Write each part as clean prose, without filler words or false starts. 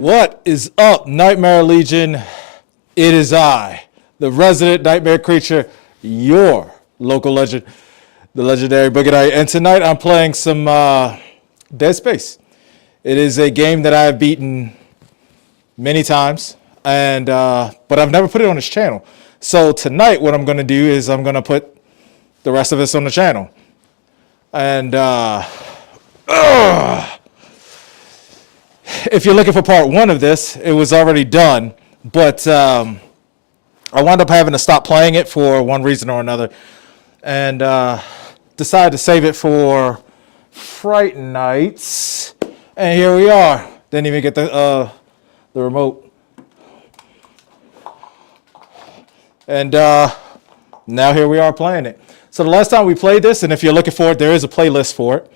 What is up, Nightmare Legion? It is I, the resident nightmare creature, your local legend, the legendary Boogieekknight. And tonight I'm playing some Dead Space. It is a game that I have beaten many times, and but I've never put it on this channel. So tonight what I'm going to do is I'm going to put the rest of this on the channel. And if you're looking for part one of this, it was already done, but I wound up having to stop playing it for one reason or another, and decided to save it for Fright Nights, and here we are. Didn't even get the remote, and now here we are playing it. So the last time we played this, and if you're looking for it, there is a playlist for it.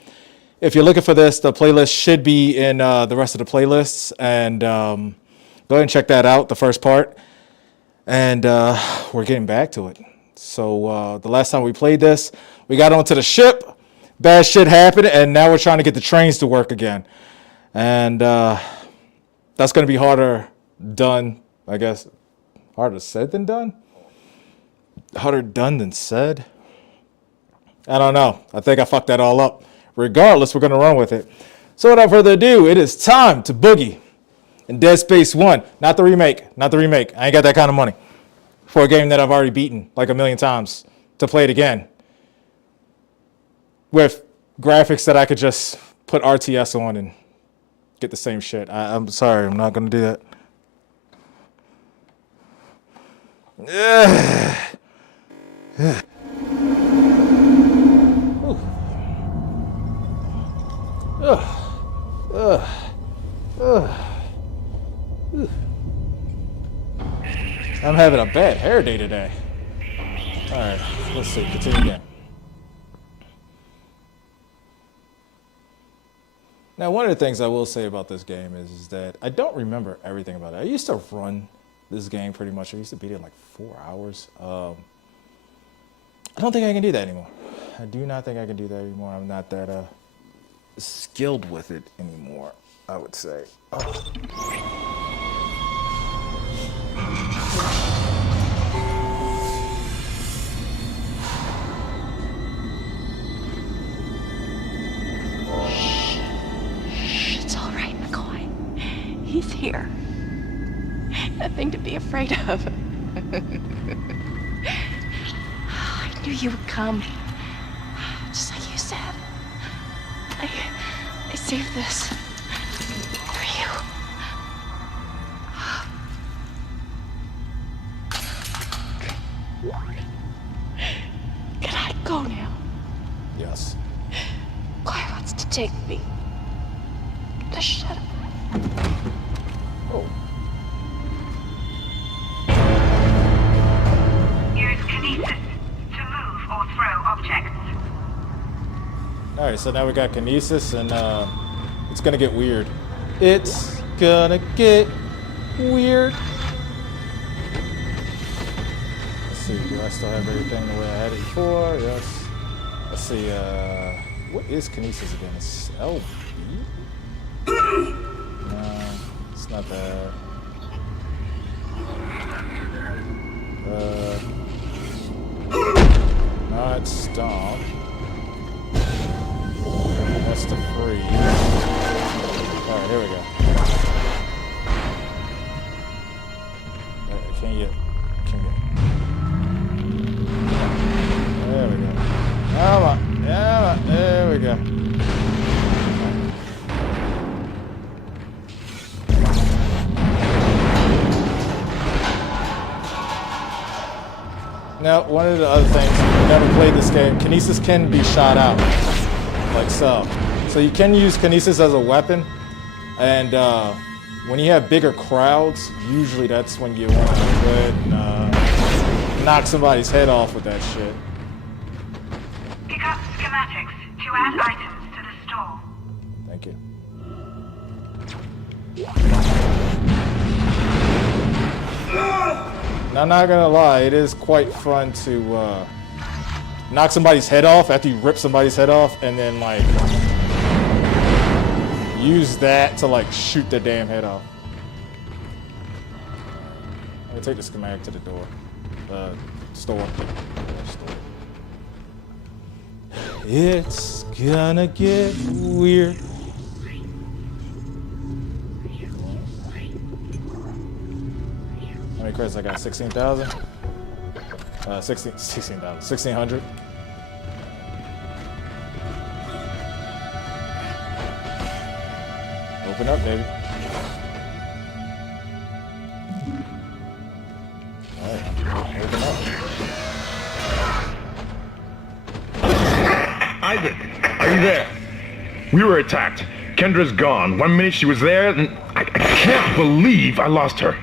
If you're looking for this, the playlist should be in the rest of the playlists, and go ahead and check that out, the first part. And we're getting back to it. So the last time we played this, we got onto the ship, bad shit happened, and now we're trying to get the trains to work again. And that's going to be harder done, I guess. Harder said than done? Harder done than said? I don't know. I think I fucked that all up. Regardless, we're going to run with it. So without further ado, it is time to boogie in Dead Space 1. Not the remake. Not the remake. I ain't got that kind of money for a game that I've already beaten like a million times to play it again with graphics that I could just put RTS on and get the same shit. I'm sorry. I'm not going to do that. I'm having a bad hair day today. Alright, let's see, continue again. Now, one of the things I will say about this game is that I don't remember everything about it. I used to run this game pretty much. I used to beat it in like 4 hours. I don't think I can do that anymore. I do not think I can do that anymore. I'm not that skilled with it anymore, I would say. Shh, it's all right, McCoy. He's here. Nothing to be afraid of. I knew you would come. Just like you said. I saved this for you. Can I go now? Yes. Claire wants to take me. Just shut up. Oh. Use kinesis to move or throw objects. Alright, so now we got kinesis, and it's gonna get weird. It's gonna get weird. Let's see, do I still have everything the way I had it before? Yes. Let's see, what is kinesis again? It's LB? No, it's not that. No, it's stomp. That's the freeze. Alright, here we go. Alright, can't get. There we go. Come on. Yeah, there we go. Now, one of the other things, if you've never played this game, kinesis can be shot out. Like so. So you can use kinesis as a weapon, and when you have bigger crowds, usually that's when you want to go ahead and knock somebody's head off with that shit. Pick up schematics to add items to the store. Thank you. Now, I'm not gonna lie, it is quite fun to knock somebody's head off after you rip somebody's head off, and then like use that to like shoot their damn head off. Let me take the schematic to the door. Store. Store. It's gonna get weird. How many credits I got? 16,000? 16,000. 1,600. Open up, baby. Alright, open up. Isaac, are you there? We were attacked. Kendra's gone. 1 minute she was there, and I can't believe I lost her.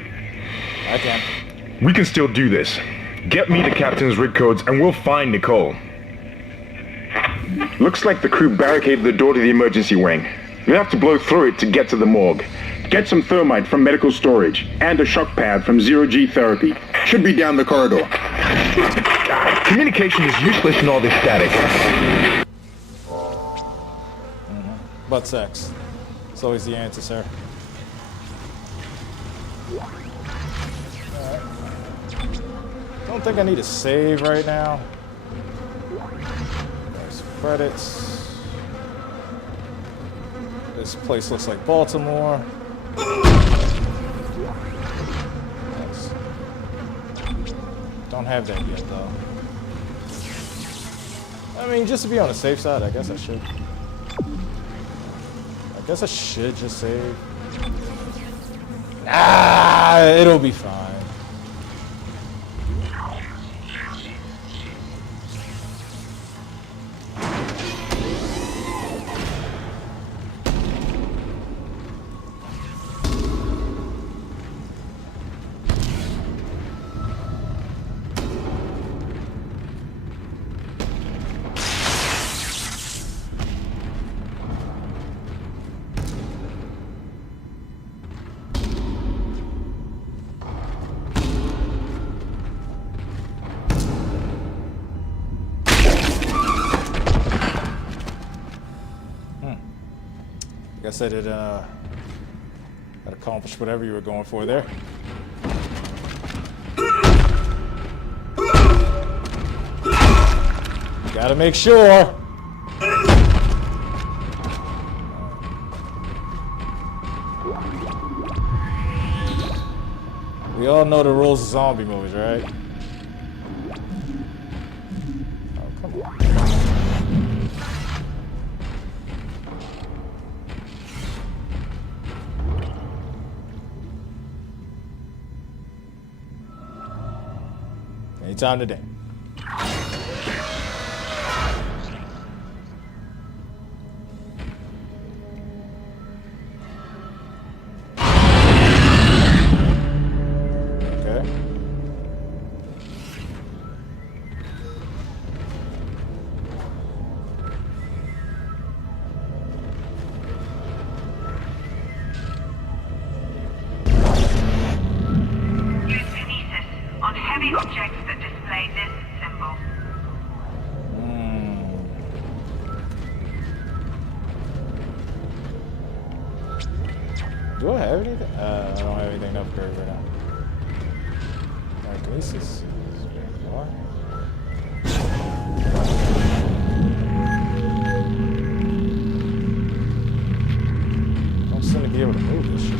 I can. We can still do this. Get me the captain's rig codes, and we'll find Nicole. Looks like the crew barricaded the door to the emergency wing. You'll have to blow through it to get to the morgue. Get some thermite from medical storage, and a shock pad from zero-G therapy. Should be down the corridor. Communication is useless in all this static. Butt sex. It's always the answer, sir. Don't think I need to save right now. There's credits. This place looks like Baltimore. Nice. Don't have that yet, though. I mean, just to be on the safe side, I guess I should. I guess I should just save. Ah, it'll be fine. I guess I did that accomplished whatever you were going for there. Gotta make sure. We all know the rules of zombie movies, right? Oh, come on. Anytime today. Okay. Use kinesis on heavy objects that display this symbol. Do I have anything? I don't have anything to upgrade right now. Alright, kinesis. Don't seem to be able to move this shit.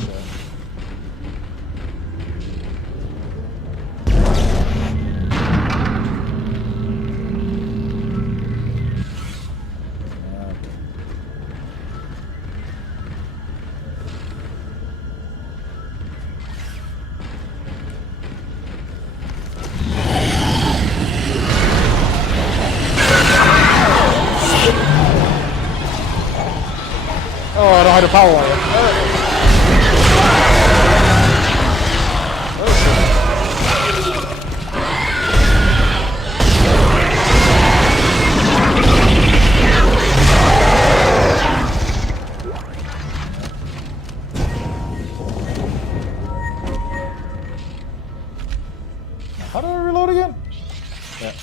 Oh, I don't have the power on it. How do I reload again? Yeah.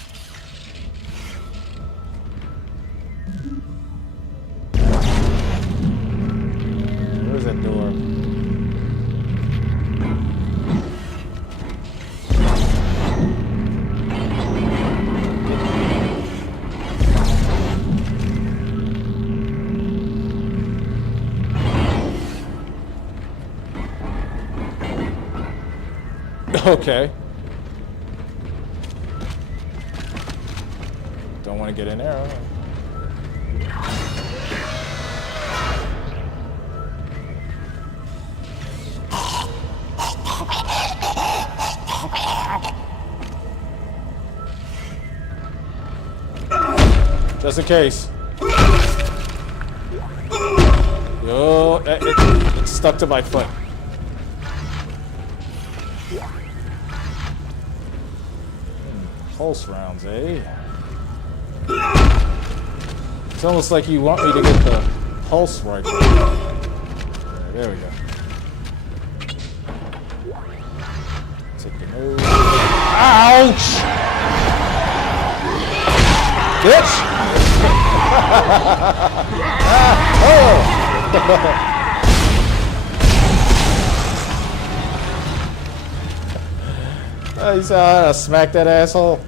Where is that Okay. Don't want to get in there. Huh? Just in case. Yo, it's stuck to my foot. Pulse rounds, eh? It's almost like you want me to get the pulse rifle. There we go. Take the move. Ouch! Bitch! Oh, you saw how I smacked that asshole?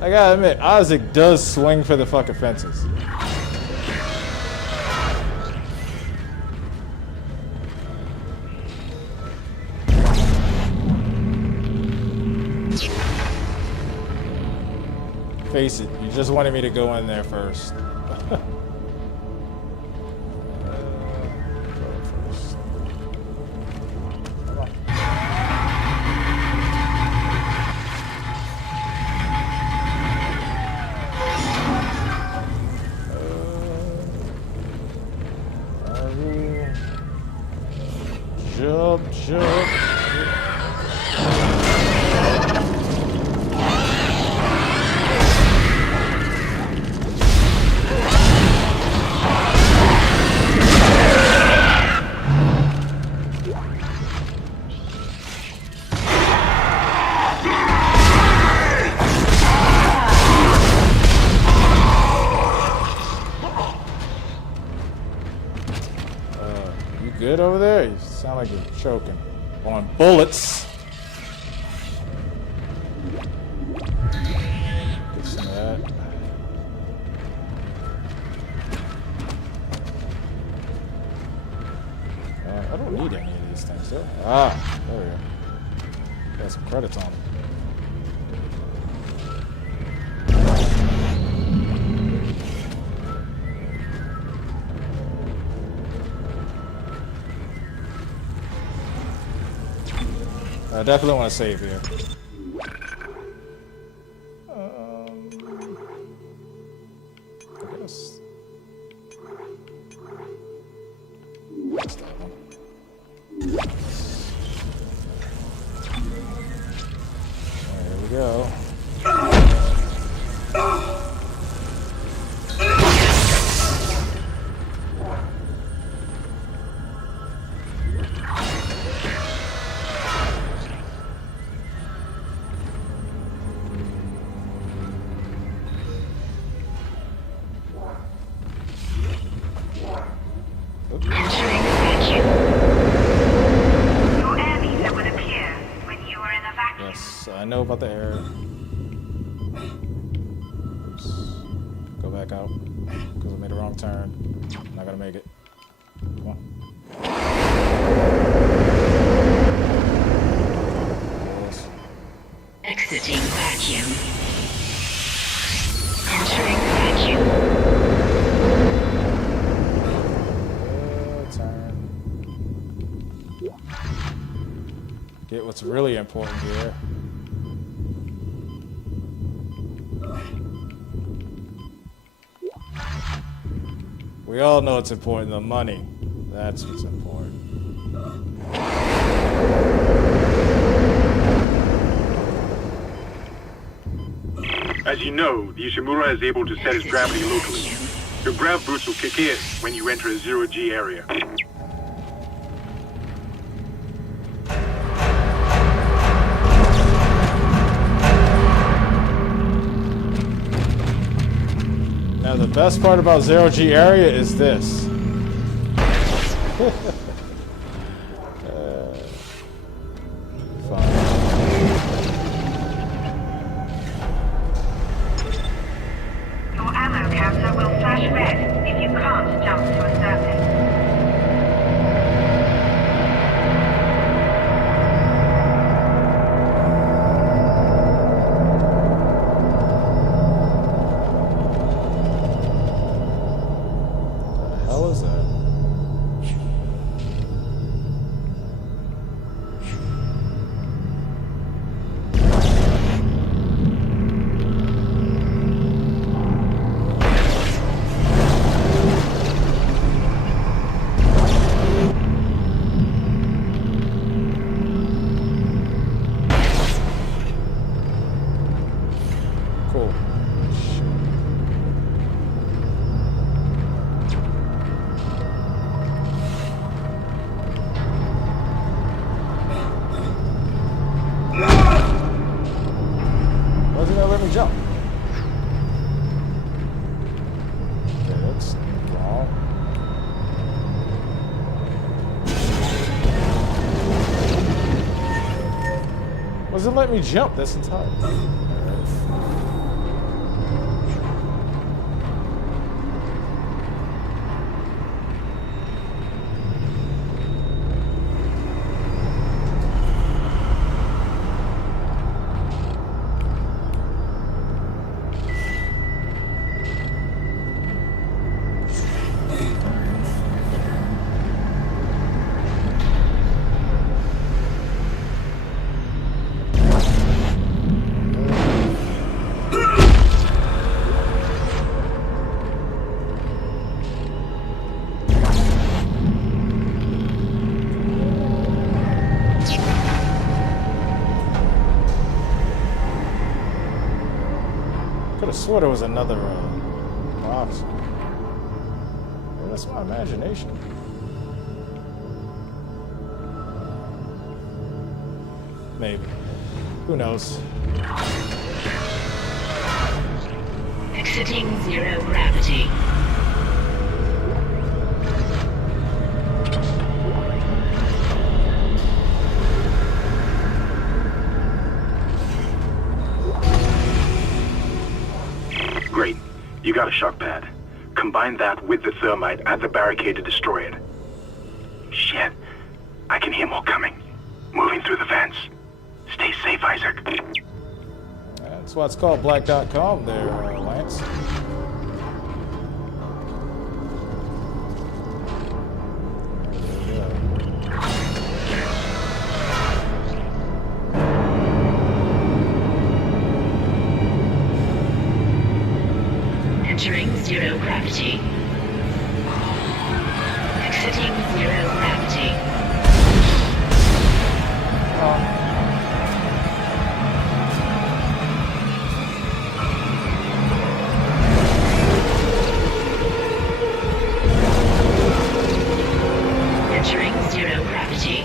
I gotta admit, Isaac does swing for the fucking fences. Face it, you just wanted me to go in there first. Jump. You good over there? You sound like you're choking on bullets. Get some of that. I don't need any of these things, though. Ah, there we go. Got some credits on them. I definitely want to save here. I guess. That's that one. There we go. I know about the air. Oops. Go back out. Because I made a wrong turn. I'm not gonna make it. Come on. Exiting vacuum. Entering vacuum. Turn. Get what's really important here. We all know it's important, the money. That's what's important. As you know, the Ishimura is able to set its gravity locally. Your grav boost will kick in when you enter a zero-G area. Now the best part about zero-G area is this. Fine. Your ammo counter will flash red if you can't jump to a surface. let me jump? Okay, that's wrong. Wasn't letting me jump this entire time. I swore there was another box. Maybe that's my imagination. Maybe. Who knows? Exiting zero gravity. Great. You got a shock pad. Combine that with the thermite at the barricade to destroy it. Shit. I can hear more coming. Moving through the vents. Stay safe, Isaac. That's why it's called black.com there, Lance. Entering zero gravity. Exiting zero gravity. Entering zero gravity.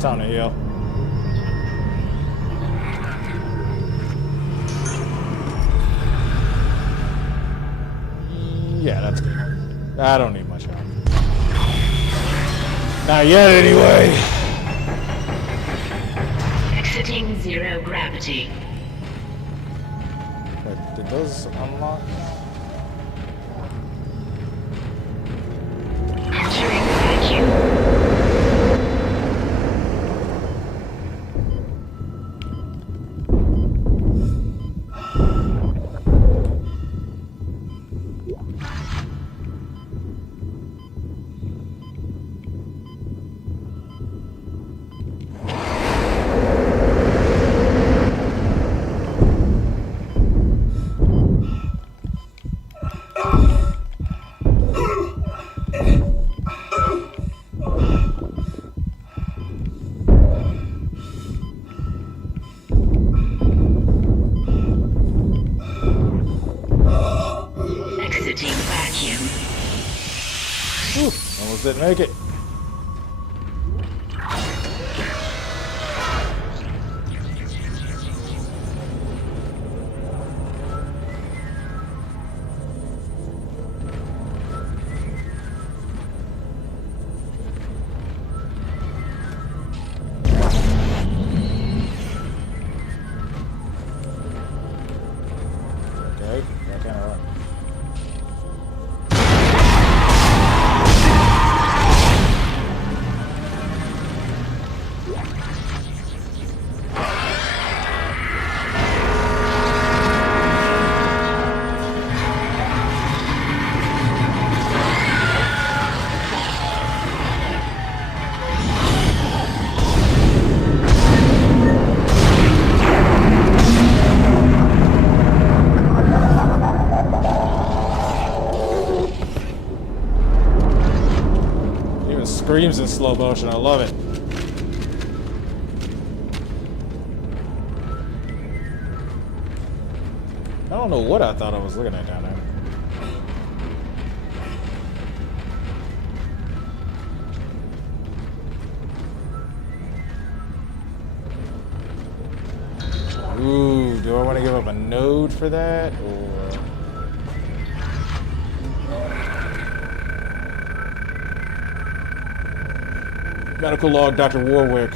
Time to heal. Yeah, that's good. I don't need much help. Not yet, anyway. Exiting zero gravity. Wait, did those unlock? Entering vacuum. Exiting vacuum. Almost didn't make it. Okay, that kind of right. screams in slow motion. I love it. I don't know what I thought I was looking at down there. Ooh, do I want to give up a node for that, or... Medical log, Dr. Warwick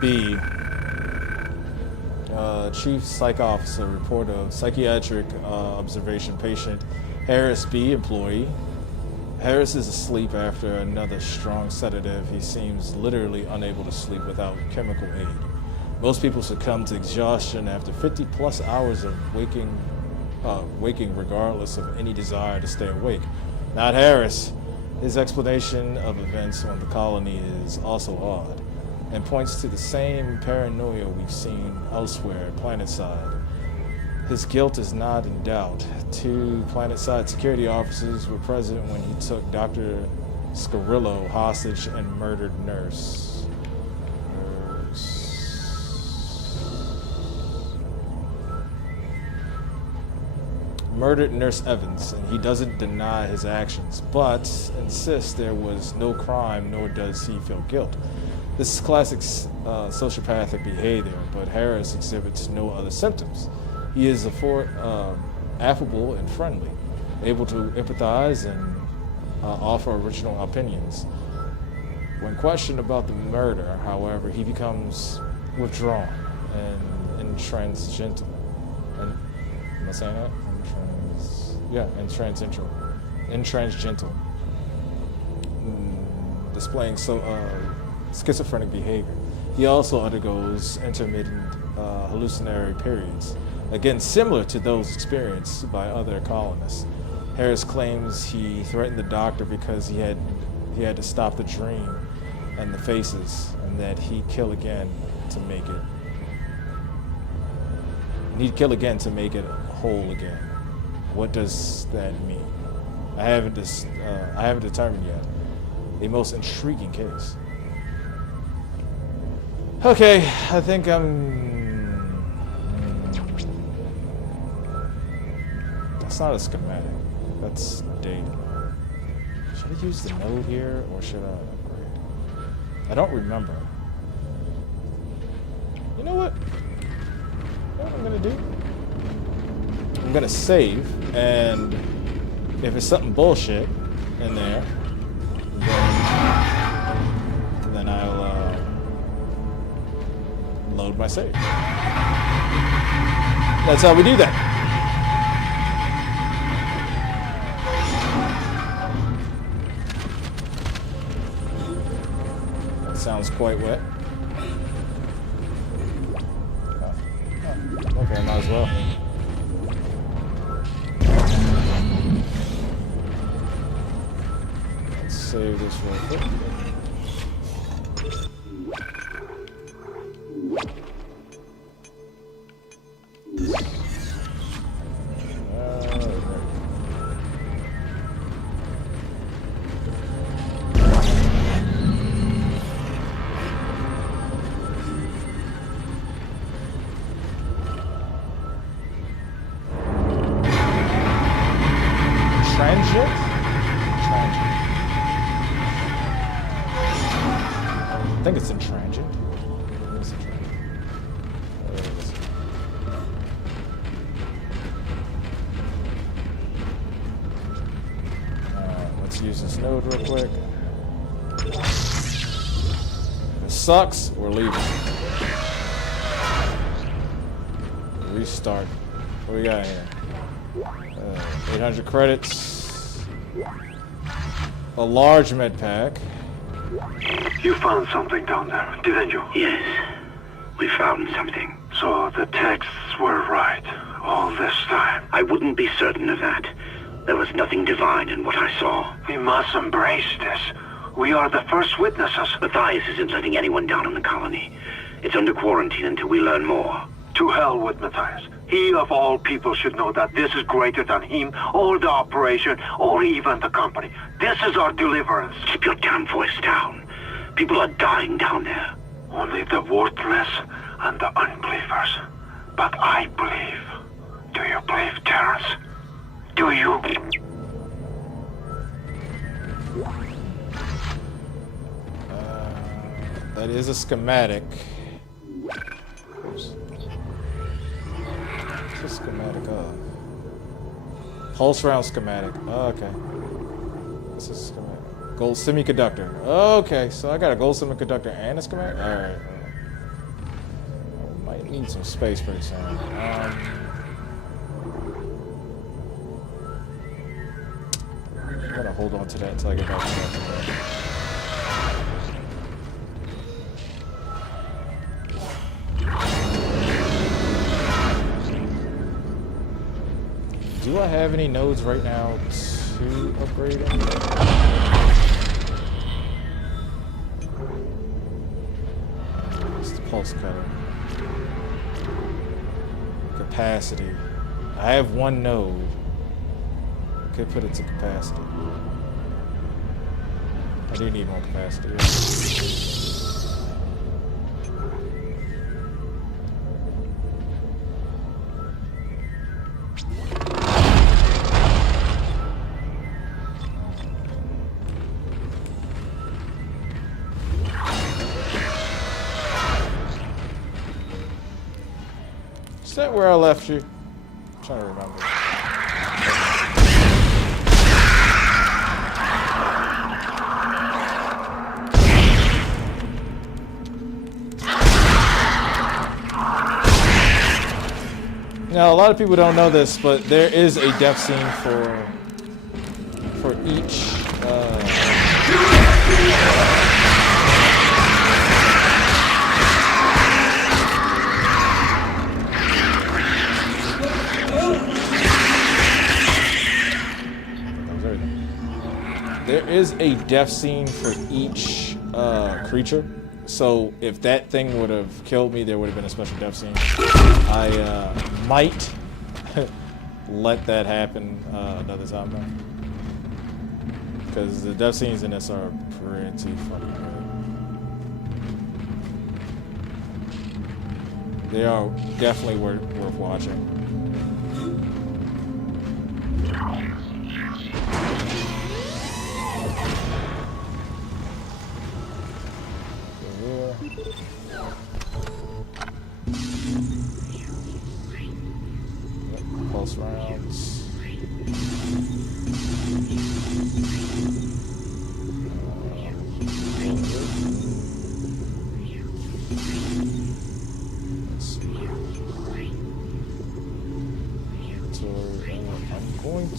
B. Chief Psych Officer, report of psychiatric observation patient Harris B, employee. Harris is asleep after another strong sedative. He seems literally unable to sleep without chemical aid. Most people succumb to exhaustion after 50 plus hours of waking regardless of any desire to stay awake. Not Harris. His explanation of events on the colony is also odd, and points to the same paranoia we've seen elsewhere planetside. His guilt is not in doubt. 2 planetside security officers were present when he took Dr. Scarillo hostage and murdered nurse. Murdered Nurse Evans, and he doesn't deny his actions, but insists there was no crime, nor does he feel guilt. This is classic sociopathic behavior, but Harris exhibits no other symptoms. He is affable and friendly, able to empathize and offer original opinions. When questioned about the murder, however, he becomes withdrawn and intransigent. Am I saying that? Intransigent. Displaying schizophrenic behavior. He also undergoes intermittent hallucinatory periods, again similar to those experienced by other colonists. Harris claims he threatened the doctor because he had to stop the dream and the faces, and that he'd kill again to make it. He'd kill again to make it whole again. What does that mean? I haven't determined yet. A most intriguing case. Okay, I think that's not a schematic. That's data. Should I use the node here, or should I upgrade? I don't remember. You know what? You know what I'm gonna do? I'm gonna save, and if it's something bullshit in there, then I'll load my save. That's how we do that. That sounds quite wet. Oh. Okay, might as well. Save this real quick. I think it's intransient. Let's use this node real quick. If it sucks, we're leaving. Restart. What do we got here? 800 credits. A large med pack. You found something down there, didn't you? Yes, we found something. So the texts were right all this time. I wouldn't be certain of that. There was nothing divine in what I saw. We must embrace this. We are the first witnesses. Matthias isn't letting anyone down in the colony. It's under quarantine until we learn more. To hell with Matthias. He of all people should know that this is greater than him, or the operation, or even the company. This is our deliverance. Keep your damn voice down. People are dying down there. Only the worthless and the unbelievers. But I believe. Do you believe, Terrence? Do you? That is a schematic. Oops. What's a schematic of? Pulse round schematic. Oh, okay. This is schematic. Gold semiconductor. Okay, so I got a gold semiconductor and a schematic? Alright. I might need some space pretty soon. I'm gonna hold on to that until I get back to that. Do I have any nodes right now to upgrade them? It's the pulse cutter. Capacity. I have one node. I could put it to capacity. I do need more capacity. Yeah. Is that where I left you? I'm trying to remember. Now, a lot of people don't know this, but there is a death scene for each. There is a death scene for each creature. So if that thing would have killed me, there would have been a special death scene. I might let that happen another time though. Because the death scenes in this are pretty fucking good. They are definitely worth watching. Pulse rounds. Let's see. So I'm going to.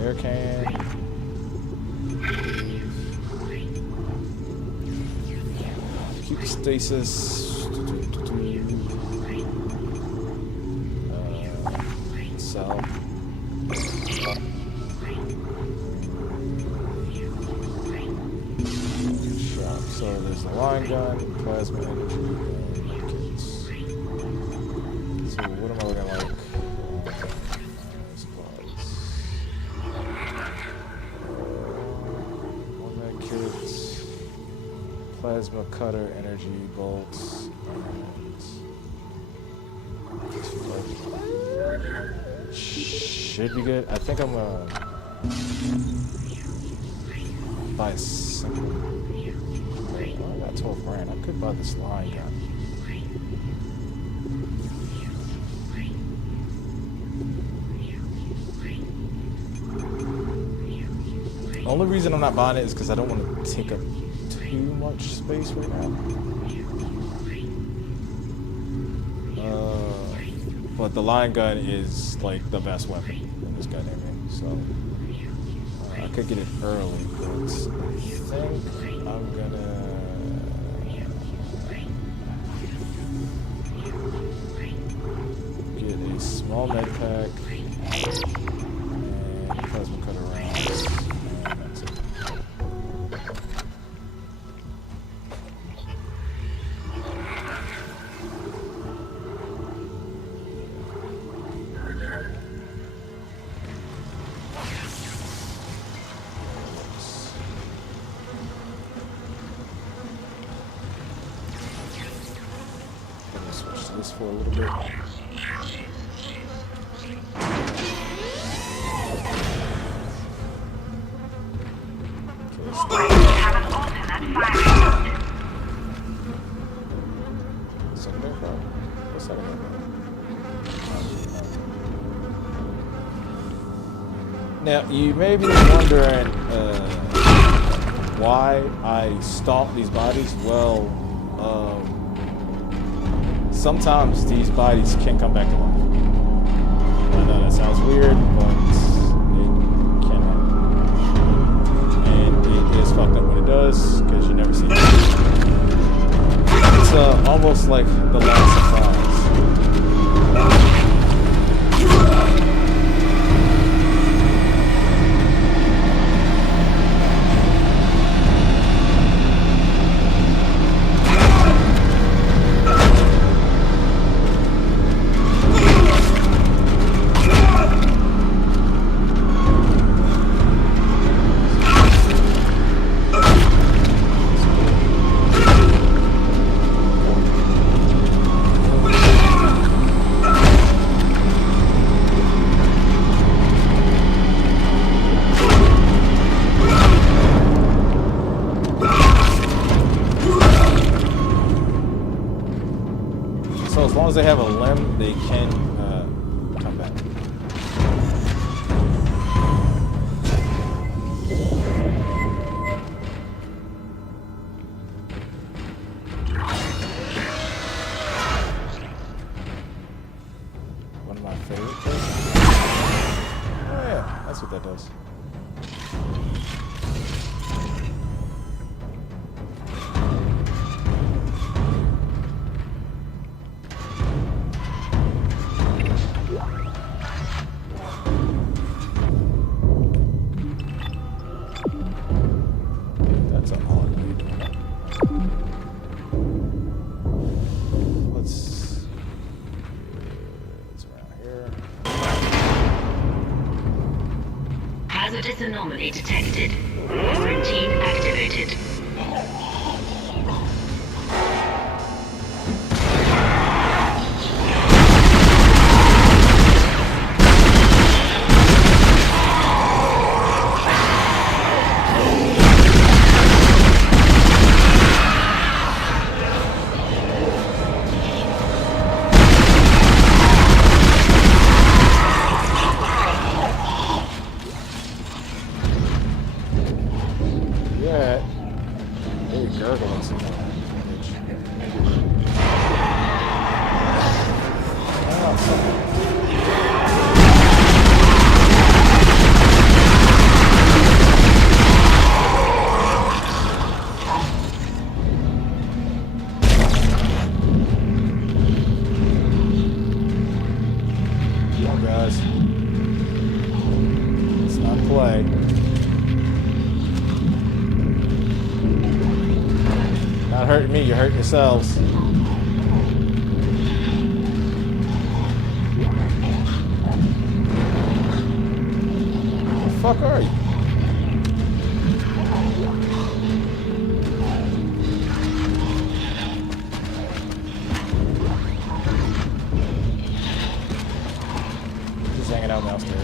Air can. Keep stasis. Cell. Shot. So there's the line gun, plasma energy, and kits. So what am I looking like? Plasma cutter, energy bolts, and should be good. I think I'm gonna buy a second. I got 12 grand. I could buy this line gun. The only reason I'm not buying it is because I don't want to take up too much space right now. But the line gun is like the best weapon in this goddamn game, so I could get it early, but I think I'm gonna get a small med pack and plasma cutter rounds. And that's it. this for a little bit. We have an alternate firing route. Second aircraft? What's second aircraft? Now, you may be wondering why I stalk these bodies. Well, sometimes these bodies can come back to life. I know that sounds weird, but it can happen. And it is fucked up when it does, because you never see it. It's almost like the last surprise. So as long as they have a limb, they can come back. One of my favorite things. Oh yeah, that's what that does. That's an odd way to do it. It's around here. Hazardous anomaly detected. Quarantine activated. Yeah. Maybe gurgling some more. Come on, guys. Let's not play. Not hurting me, you're hurting yourselves. Where the fuck are you? Just hanging out downstairs.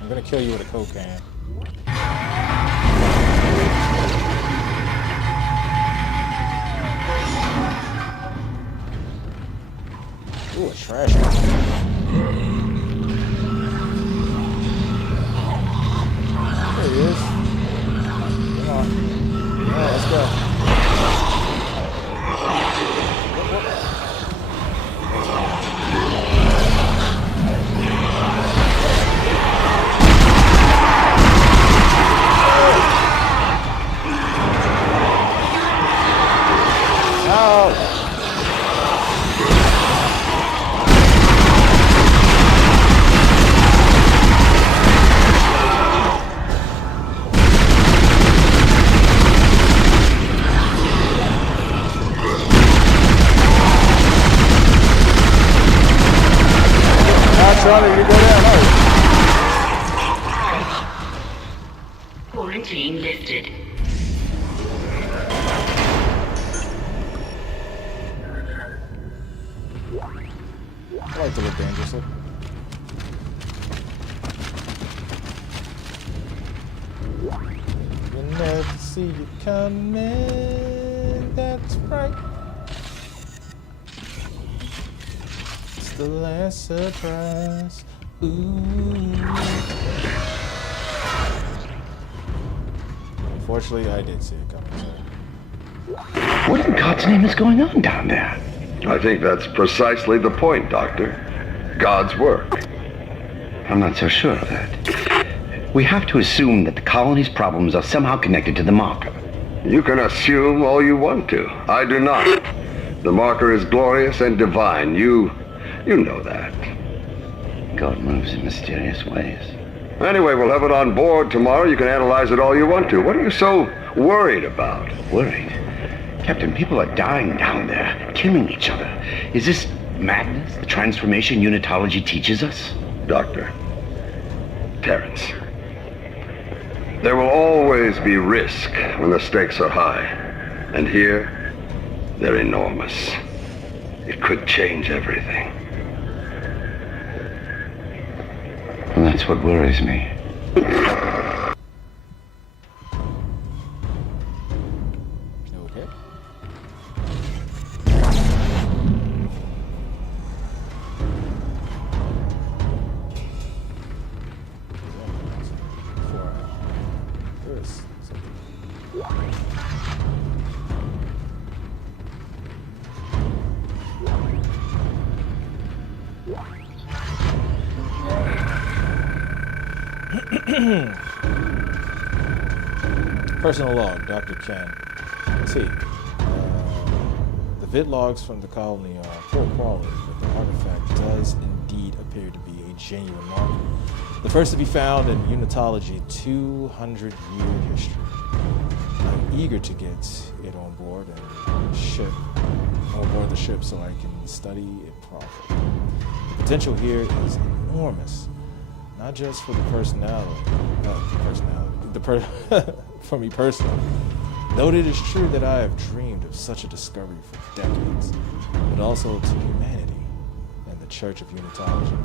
I'm gonna kill you with a Coke can. Ooh, a trash can. There he is. Come on. Alright, let's go. start to look dangerously. You never see you coming, that's right. It's the last surprise. Ooh. Unfortunately, I did see it coming, so. What in God's name is going on down there? I think that's precisely the point, Doctor. God's work. I'm not so sure of that. We have to assume that the colony's problems are somehow connected to the marker. You can assume all you want to. I do not. The marker is glorious and divine. You know that. God moves in mysterious ways. Anyway, we'll have it on board tomorrow. You can analyze it all you want to. What are you so worried about? Worried? Captain, people are dying down there, killing each other. Is this madness, the transformation unitology teaches us? Doctor, Terrence, there will always be risk when the stakes are high. And here, they're enormous. It could change everything. Well, that's what worries me. Okay. There is something. Personal log, Dr. Ken. Let's see. The vid logs from the colony are poor quality, but the artifact does indeed appear to be a genuine marker. The first to be found in unitology 200-year history. I'm eager to get it on board the ship so I can study it properly. The potential here is enormous. Not just for the for me personally. Though it is true that I have dreamed of such a discovery for decades, but also to humanity and the Church of Unitology.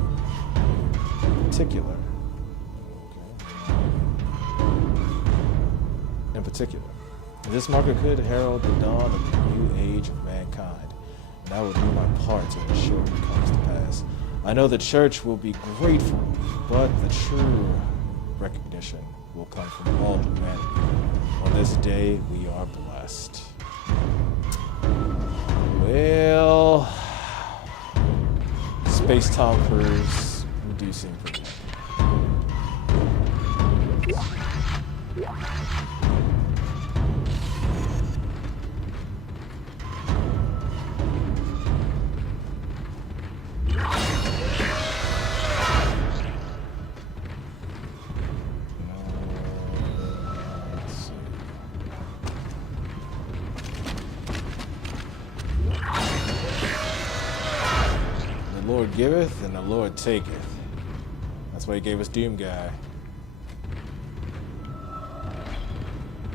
In particular, this marker could herald the dawn of the new age of mankind, and I will do my part to ensure it comes to pass. I know the Church will be grateful, but the true recognition will come from all humanity. On this day, we are blessed. Well, space-time cruise reducing protection. The Lord giveth and the Lord taketh. That's why he gave us Doom Guy.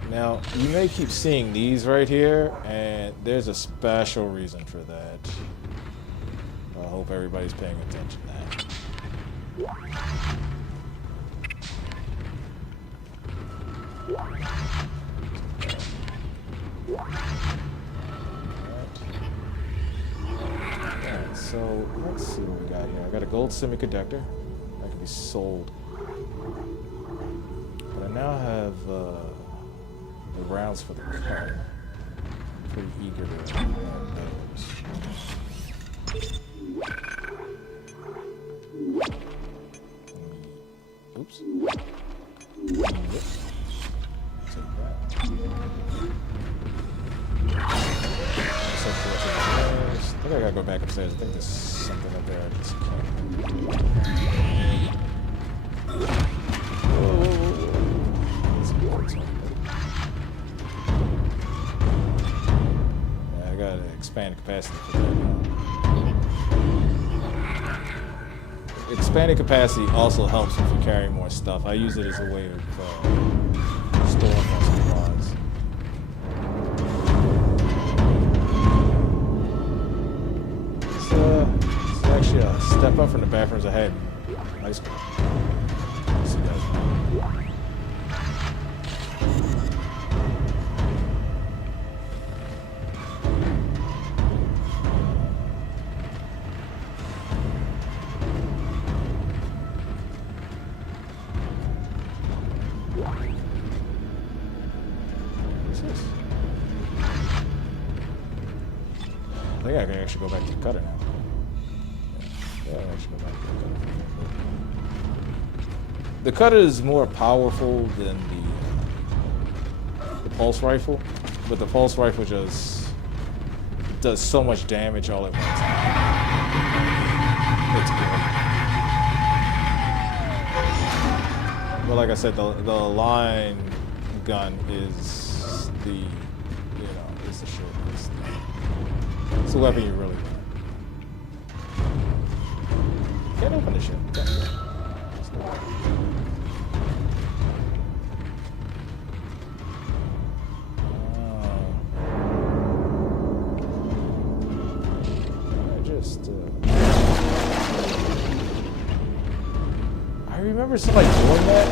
Now, you may keep seeing these right here, and there's a special reason for that. I hope everybody's paying attention to that. Alright, so let's see what we got here. I got a gold semiconductor that can be sold. But I now have the rounds for the cut. I'm pretty eager to have those. Oops. Yep. Take that. I think I gotta go back upstairs. I think there's something up there I just can't. Whoa. That's important. Yeah, I gotta expand the capacity for that. Expanding capacity also helps if you carry more stuff. I use it as a way of storing more supplies. It's actually a step up from the bathrooms ahead. Nice. See you guys. What's this? I think I can actually go back to the cutter now. Yeah, I actually go back to the cutter. The cutter is more powerful than the pulse rifle, but the pulse rifle just does so much damage all at once. It's good. But like I said, the line gun is the, it's the shit. It's the weapon you really want. Can't open this shit. I remember somebody doing that,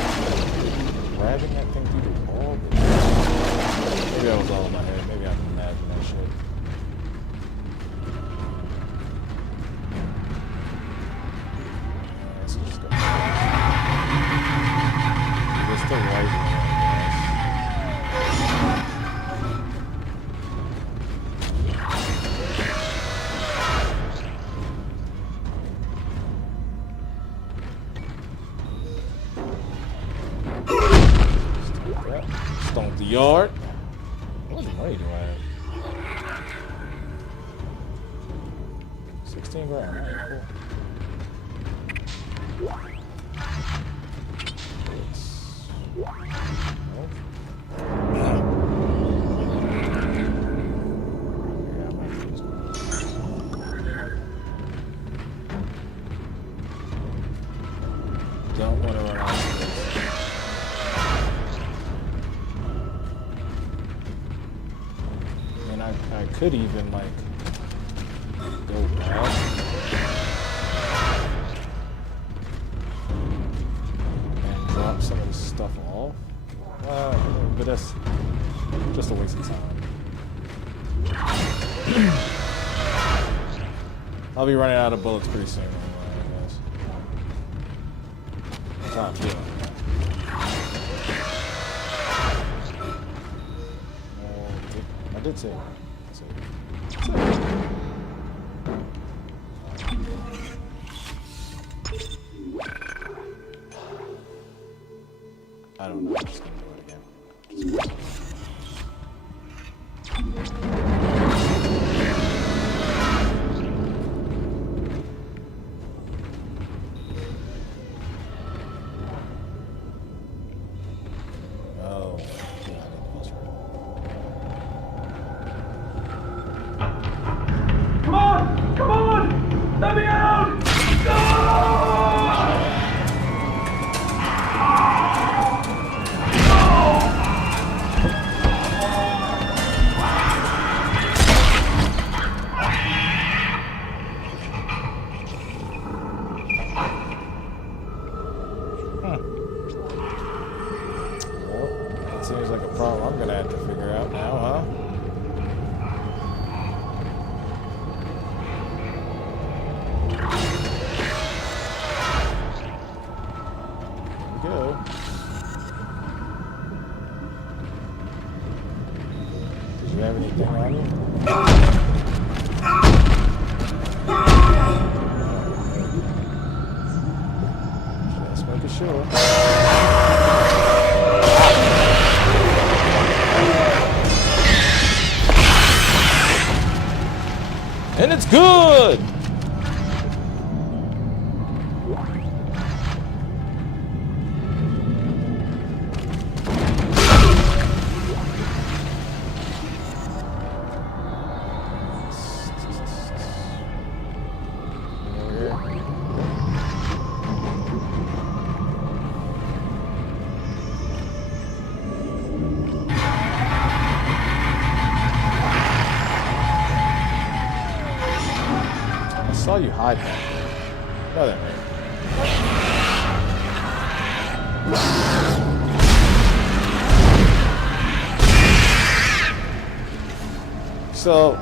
grabbing that thing through the wall. Maybe that was all in my head. Maybe I can imagine that shit. Let's just go. It's the right one, Stomp the yard. How much money do I have? 16 grand. All right, cool. Don't want to run out of this. I could even like go back and drop some of this stuff off, but that's just a waste of time. I'll be running out of bullets pretty soon, I guess. Top, yeah. I did say it. I don't know. I'm just gonna do it again. Oh, yeah, that's right. Come on! Come on! Let me out! No! Well, that seems like a problem I'm gonna have to figure out now, huh? Go. Did you have anything on you? Just making sure. And it's good! I saw you hide back there. No, there. So,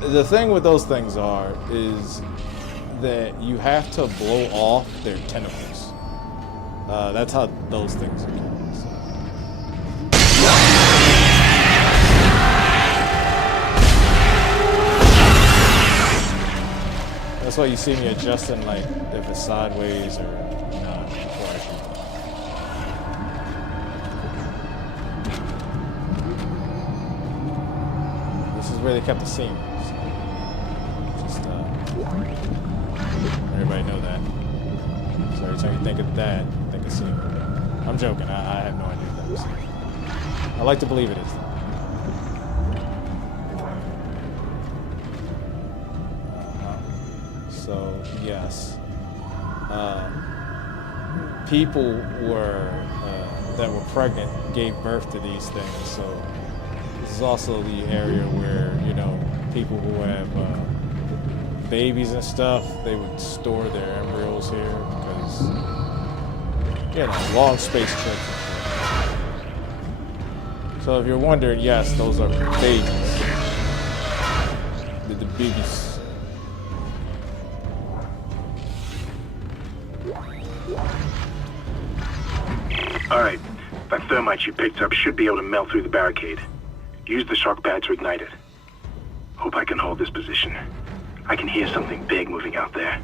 the thing with those things is that you have to blow off their tentacles. That's how those things are killed. So. That's why you see me adjusting, like, if it's sideways or not before I shoot. This is where they kept the scene. So just, everybody know that. So every time you think of that, you think of scene. I'm joking. I have no idea if that was scene. I like to believe it is, though. So, yes. People that were pregnant gave birth to these things. So, this is also the area where, you know, people who have babies and stuff, they would store their embryos here because, you know, long space trips. So, if you're wondering, yes, those are babies. The babies. Alright, that thermite you picked up should be able to melt through the barricade. Use the shock pad to ignite it. Hope I can hold this position. I can hear something big moving out there.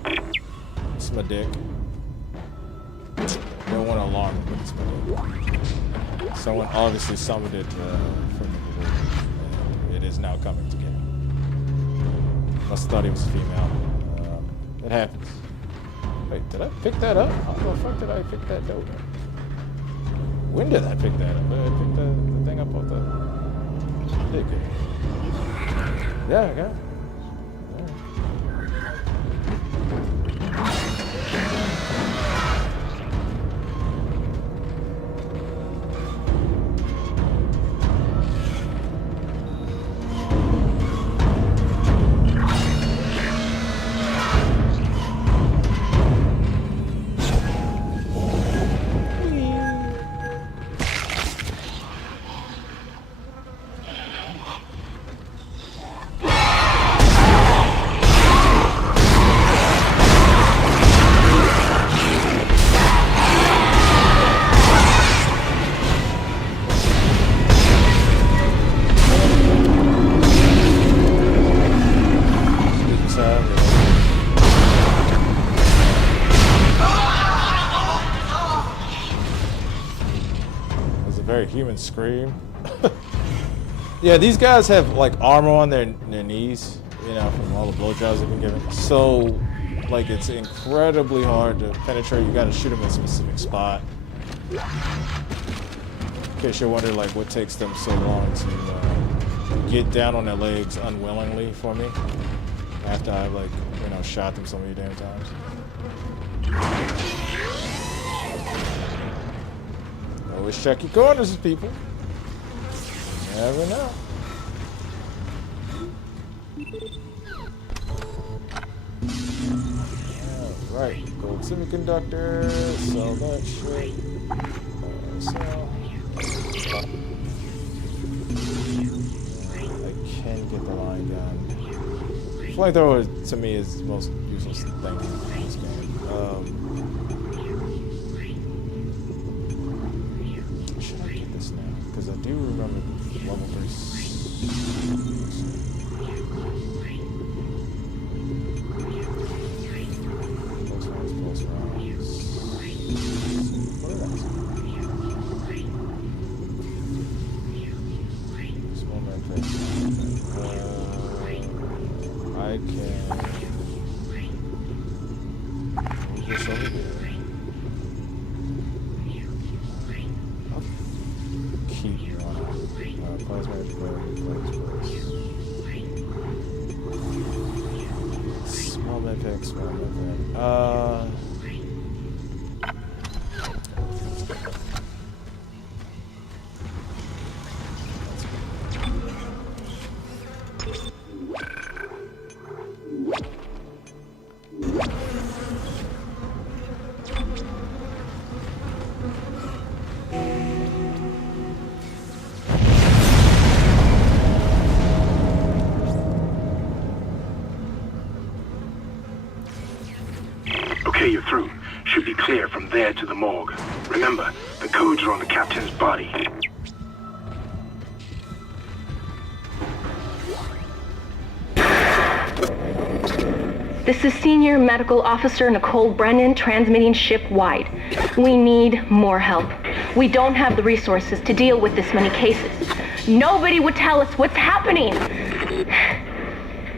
It's my dick. Don't want to alarm me, but it's my dick. Someone obviously summoned it from the blue, and it is now coming to get me. Must have thought he was a female. It happens. Wait, did I pick that up? How the fuck did I pick that dope up? When did I pick that up? Did I pick the thing up off the... Dick. Yeah, I got it. Human scream. Yeah, these guys have like armor on their knees, you know, from all the blowjobs they've been given. So, like, it's incredibly hard to penetrate. You got to shoot them in a specific spot. In case you're wondering, like, what takes them so long to get down on their legs unwillingly for me after I've, like, you know, shot them so many damn times. Always check your corners, people. You never know. Alright, gold semiconductor, sell that shit. Sell. I can get the line gun. Flamethrower to me is the most useless thing in this game. Because I do remember level 3. Close rounds. What are those? Small man face. I can move this over here. Small medpack. Okay, you're through. Should be clear from there to the morgue. Remember, the codes are on the captain's body. This is Senior Medical Officer Nicole Brennan transmitting ship-wide. We need more help. We don't have the resources to deal with this many cases. Nobody would tell us what's happening.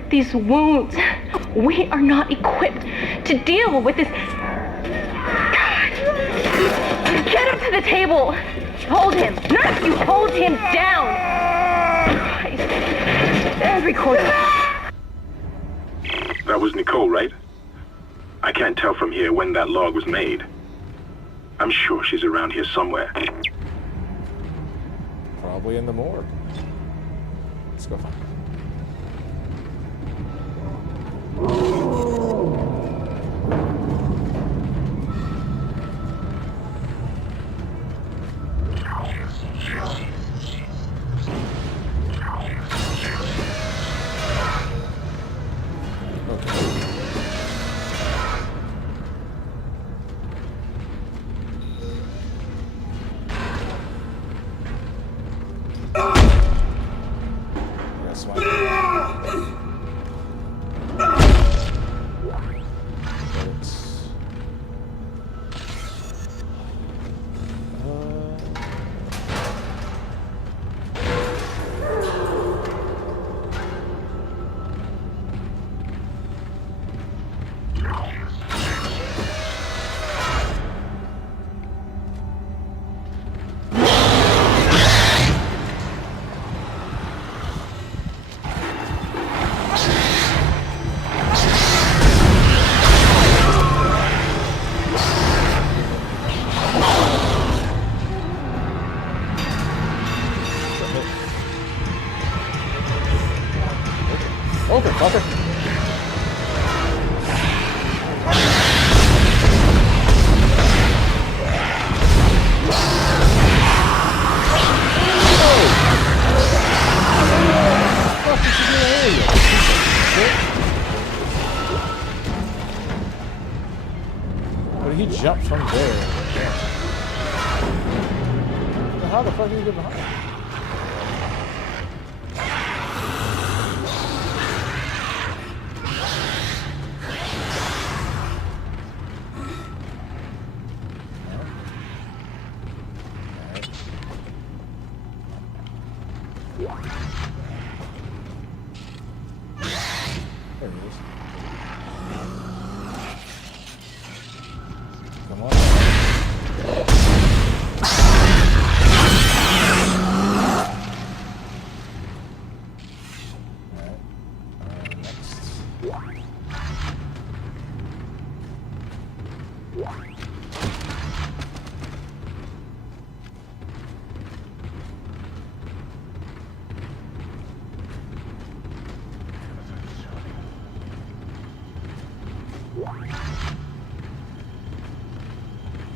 These wounds, we are not equipped to deal with this. God. Get him to the table. Hold him. Nurse, you hold him down. Christ. And recording. That was Nicole, right? I can't tell from here when that log was made. I'm sure she's around here somewhere. Probably in the morgue. Let's go find her. Open, fucker. But he jumped from there. How the fuck did he get behind him? There he is. Come on. Alright. Next.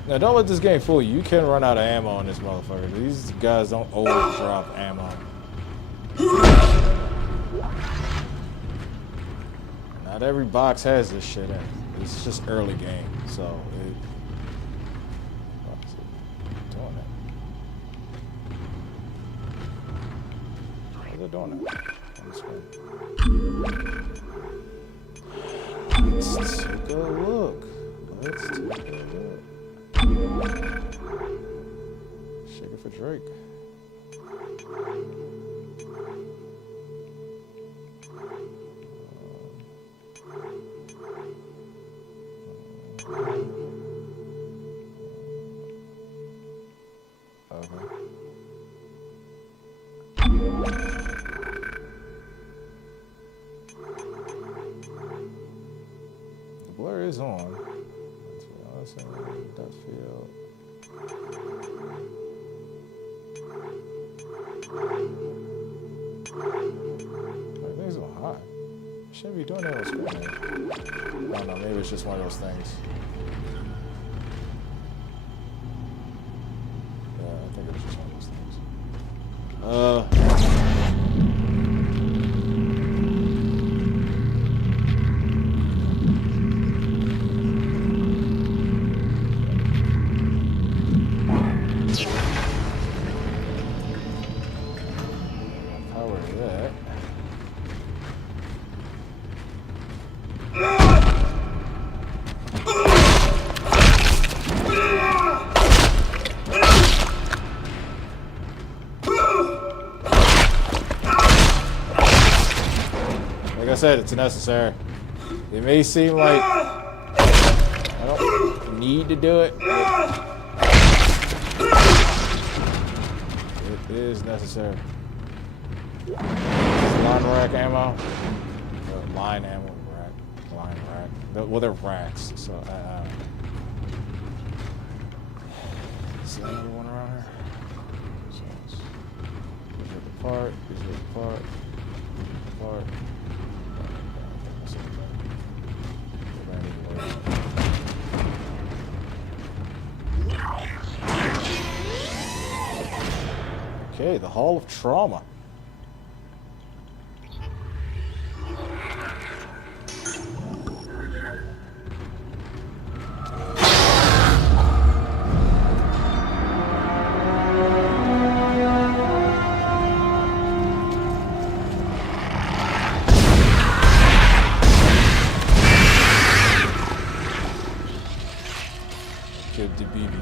Now, don't let this game fool you. You can run out of ammo on this motherfucker. These guys don't always drop ammo. Not every box has this shit in it. It's just early game, so it. What's it doing that? Why are they doing that? On the screen. Let's take a look. Let's take a look. Shake it for Drake. Okay. The blur is on. Depth field. Everything's so hot. Shouldn't be doing that on screen. I don't know, maybe it's just one of those things. Yeah, I think it's just one of those things. Like I said, it's necessary. It may seem like I don't need to do it, but it is necessary. Line rack ammo. Line ammo rack. Line rack. Well, they're racks, so is there another one around here? So these are the part. These are the part. Part. Okay, the Hall of Trauma. Killed the BB.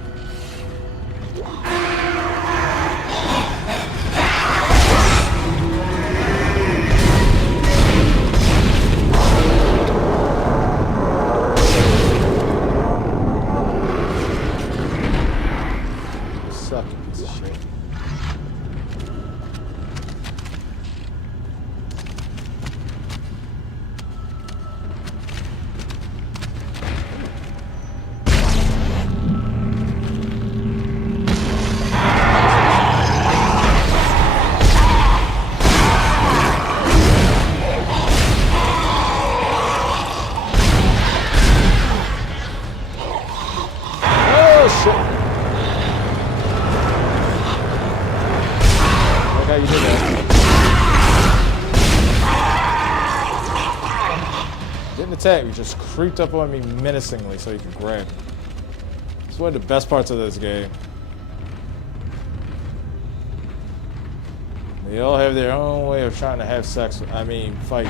Sucking piece of shit. You did that. Didn't attack me, just creeped up on me menacingly so you could grab me. It's one of the best parts of this game. They all have their own way of trying to have sex, fight.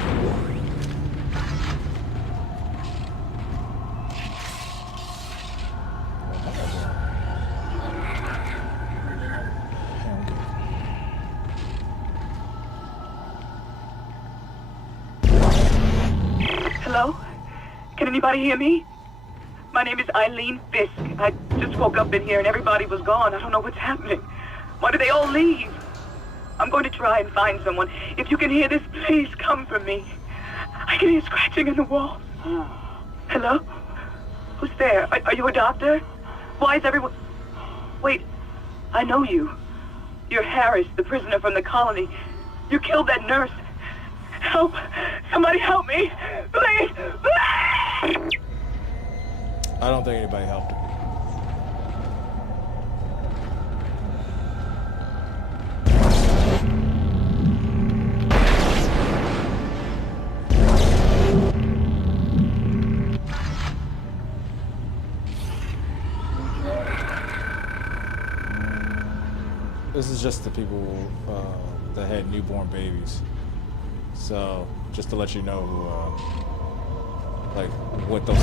Hello? Can anybody hear me? My name is Eileen Fisk. I just woke up in here and everybody was gone. I don't know what's happening. Why did they all leave? I'm going to try and find someone. If you can hear this, please come for me. I can hear scratching in the wall. Hello? Who's there? Are you a doctor? Why is everyone... Wait, I know you. You're Harris, the prisoner from the colony. You killed that nurse. Help! Somebody help me! Please! Please! I don't think anybody helped her. This is just the people that had newborn babies. So, just to let you know who, like, what those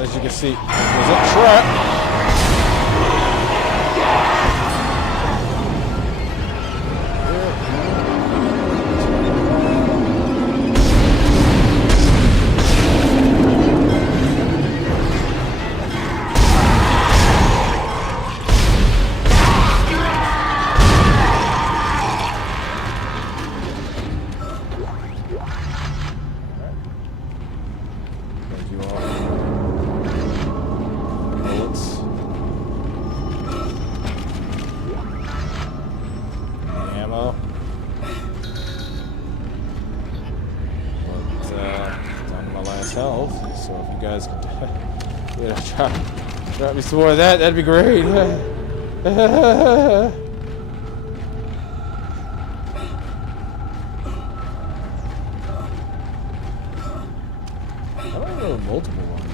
As you can see, there's a trap. Thank you all. Bullets. Ammo. But down to my last health. So if you guys could drop me some more of that, that'd be great. don't even know multiple ones.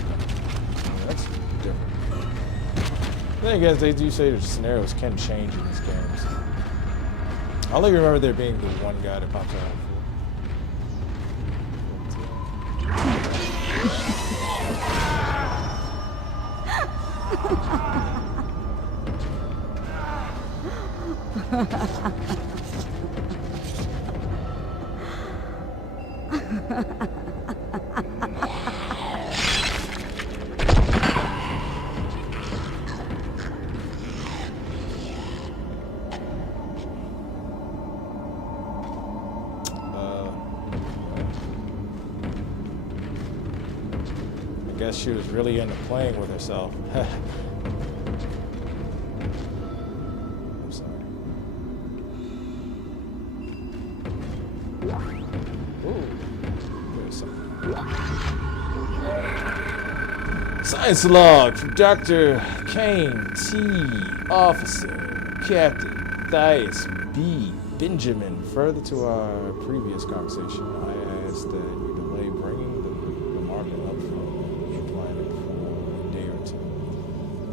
That's different. Then again, they do say the scenarios can change in these games. I only remember there being the one guy that popped out. I guess she was really into playing with herself. I'm sorry. Ooh, there's something. Science log from Dr. Kane T. Officer Captain Thias B. Benjamin. Further to our previous conversation, I asked that you delay bringing the market up from the planet for a day or two.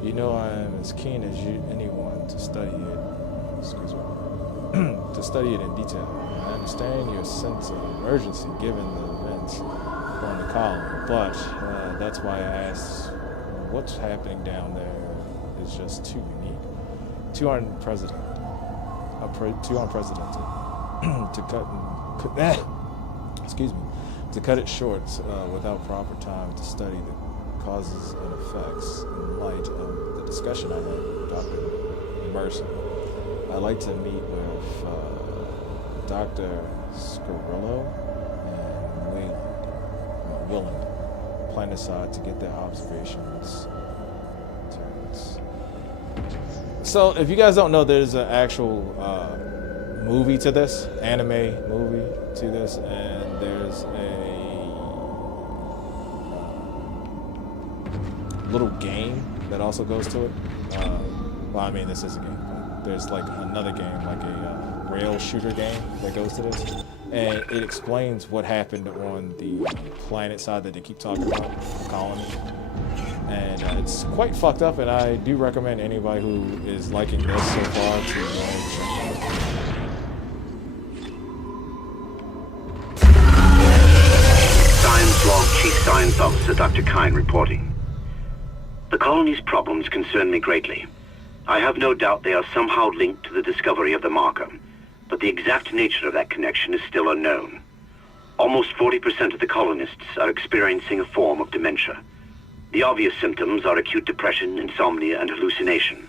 You know I am as keen as anyone to study it. Excuse me. To study it in detail. I understand your sense of emergency given the events on the colony, but that's why I asked what's happening down there is just too unique, too unprecedented. To cut it short without proper time to study the causes and effects in light of the discussion I had with Dr. Mercer. I'd like to meet with Dr. Scarillo and Willand, planet side, to get their observations. So, if you guys don't know, there's an actual movie to this, anime movie to this, and there's a little game that also goes to it. Well, I mean, this is a game, but there's like another game, like a rail shooter game that goes to this, and it explains what happened on the planet side that they keep talking about, the colony. And it's quite fucked up, and I do recommend anybody who is liking this so far to go ahead and check it out. Science Log Chief Science Officer Dr. Kine reporting. The colony's problems concern me greatly. I have no doubt they are somehow linked to the discovery of the marker, but the exact nature of that connection is still unknown. Almost 40% of the colonists are experiencing a form of dementia. The obvious symptoms are acute depression, insomnia, and hallucination.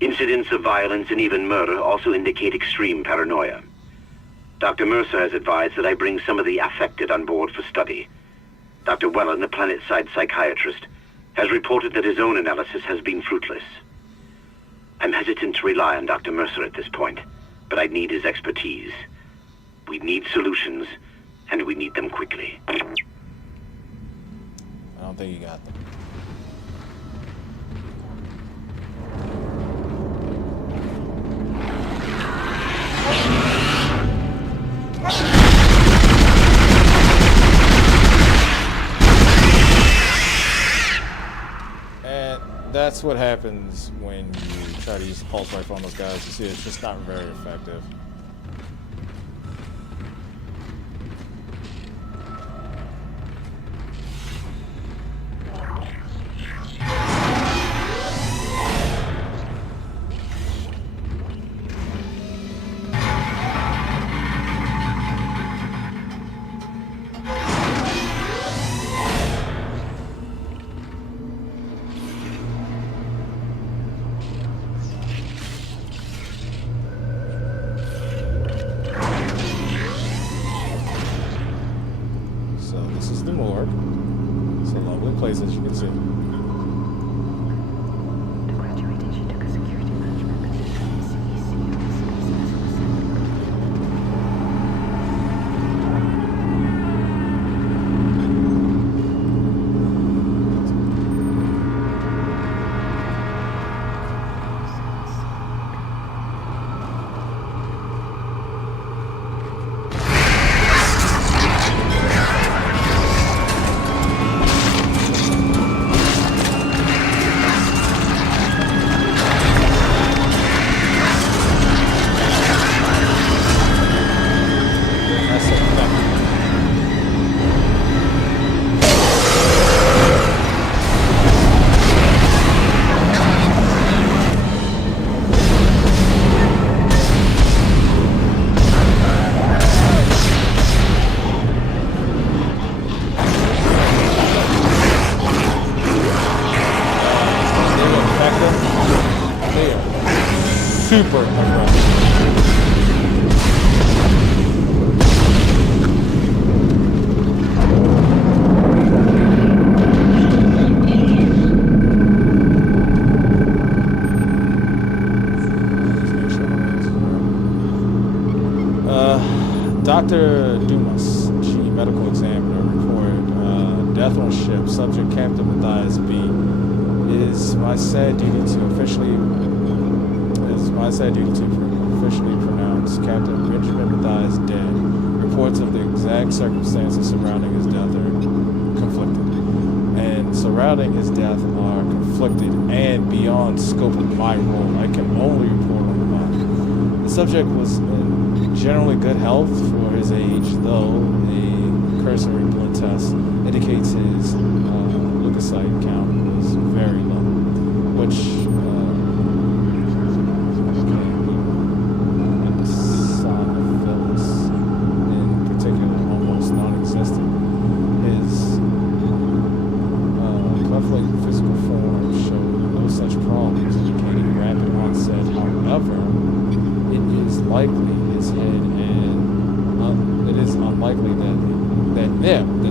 Incidents of violence and even murder also indicate extreme paranoia. Dr. Mercer has advised that I bring some of the affected on board for study. Dr. Wellen, the planet-side psychiatrist, has reported that his own analysis has been fruitless. I'm hesitant to rely on Dr. Mercer at this point, but I need his expertise. We need solutions, and we need them quickly. I don't think you got them. And that's what happens when you try to use the pulse rifle on those guys. You see, it's just not very effective. As you can see. super aggressive. Dr. Dumas, G medical examiner, reported death on ship, subject Captain Matthias B. It is my sad duty to officially pronounce Captain Benjamin Matthias dead. Reports of the exact circumstances surrounding his death are conflicted. And surrounding his death are conflicted and beyond scope of my role. I can only report on the body. The subject was in generally good health for his age, though a cursory blood test indicates his leukocyte count was very low, which eosinophils in particular almost non-existent. His cleft-like physical form showed no such problems, indicating rapid onset. However, it is likely his head and it is unlikely that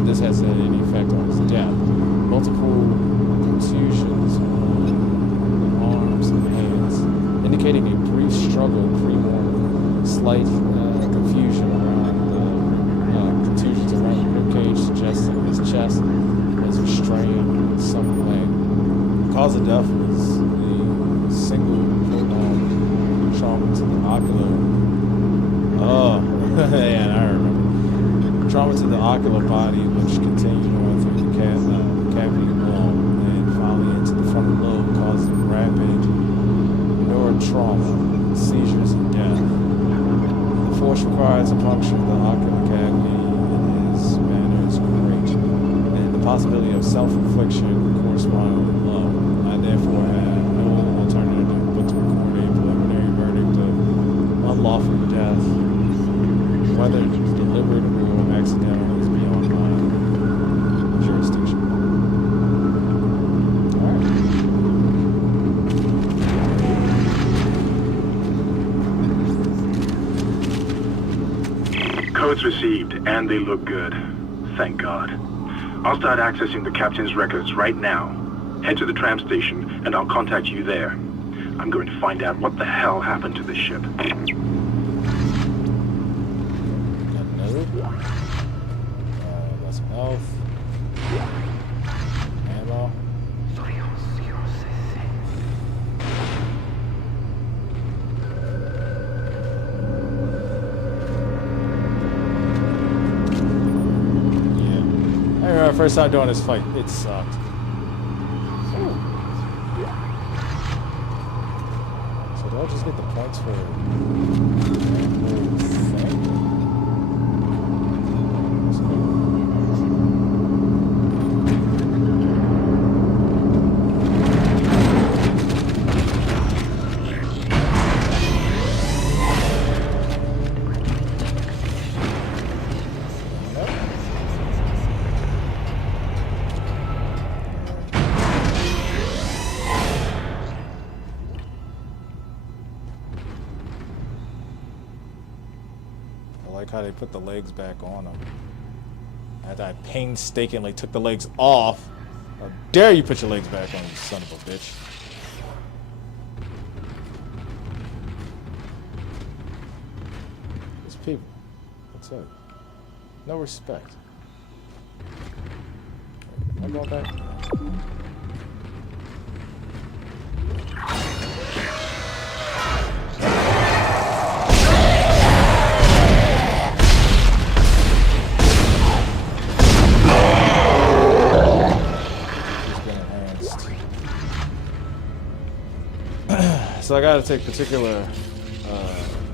this has had any effect on his death. Multiple contusions on the arms and hands, indicating a brief struggle pre-mortem. Slight contusions around the ribcage, suggesting his chest was restrained in some way. The cause of death was a single prolonged trauma to the ocular. Oh, man, I remember. Trauma to the ocular body, which continued on through the cavity wall and finally into the frontal lobe, causing rapid neurotrauma, seizures, and death. The force required to puncture the ocular cavity in his manner is great, and the possibility of self-infliction correspondingly low. I therefore have no alternative but to record a preliminary verdict of unlawful death, whether deliberate or accidental, is beyond my jurisdiction. Alright. Codes received, and they look good. Thank God. I'll start accessing the captain's records right now. Head to the tram station, and I'll contact you there. I'm going to find out what the hell happened to this ship. Got some health. Ammo. Yeah. I remember the first time doing this fight, it sucked. So do I just get the points for that whole thing? How they put the legs back on them. After I painstakingly took the legs off. How dare you put your legs back on, you son of a bitch. These people, what's up? No respect. Am I going back? So I gotta take particular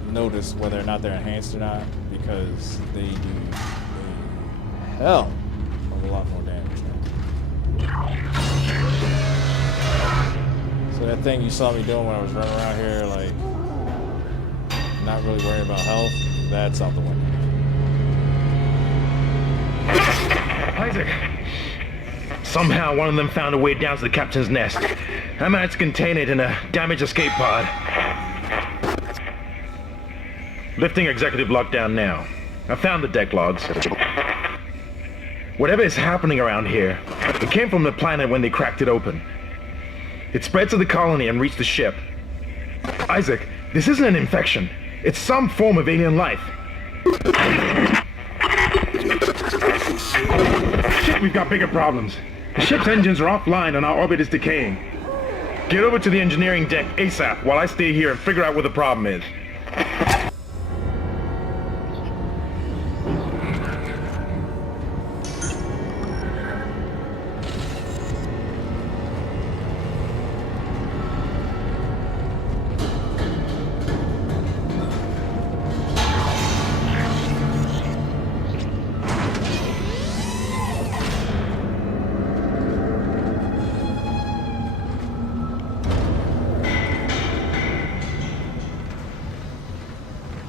notice whether or not they're enhanced or not, because they do a hell of a lot more damage now. So that thing you saw me doing when I was running around here, like, not really worrying about health, that's out the window. Isaac! Somehow one of them found a way down to the captain's nest. I managed to contain it in a damaged escape pod. Lifting executive lockdown now. I found the deck logs. Whatever is happening around here, it came from the planet when they cracked it open. It spread to the colony and reached the ship. Isaac, this isn't an infection. It's some form of alien life. Shit, we've got bigger problems. The ship's engines are offline and our orbit is decaying. Get over to the engineering deck ASAP while I stay here and figure out what the problem is.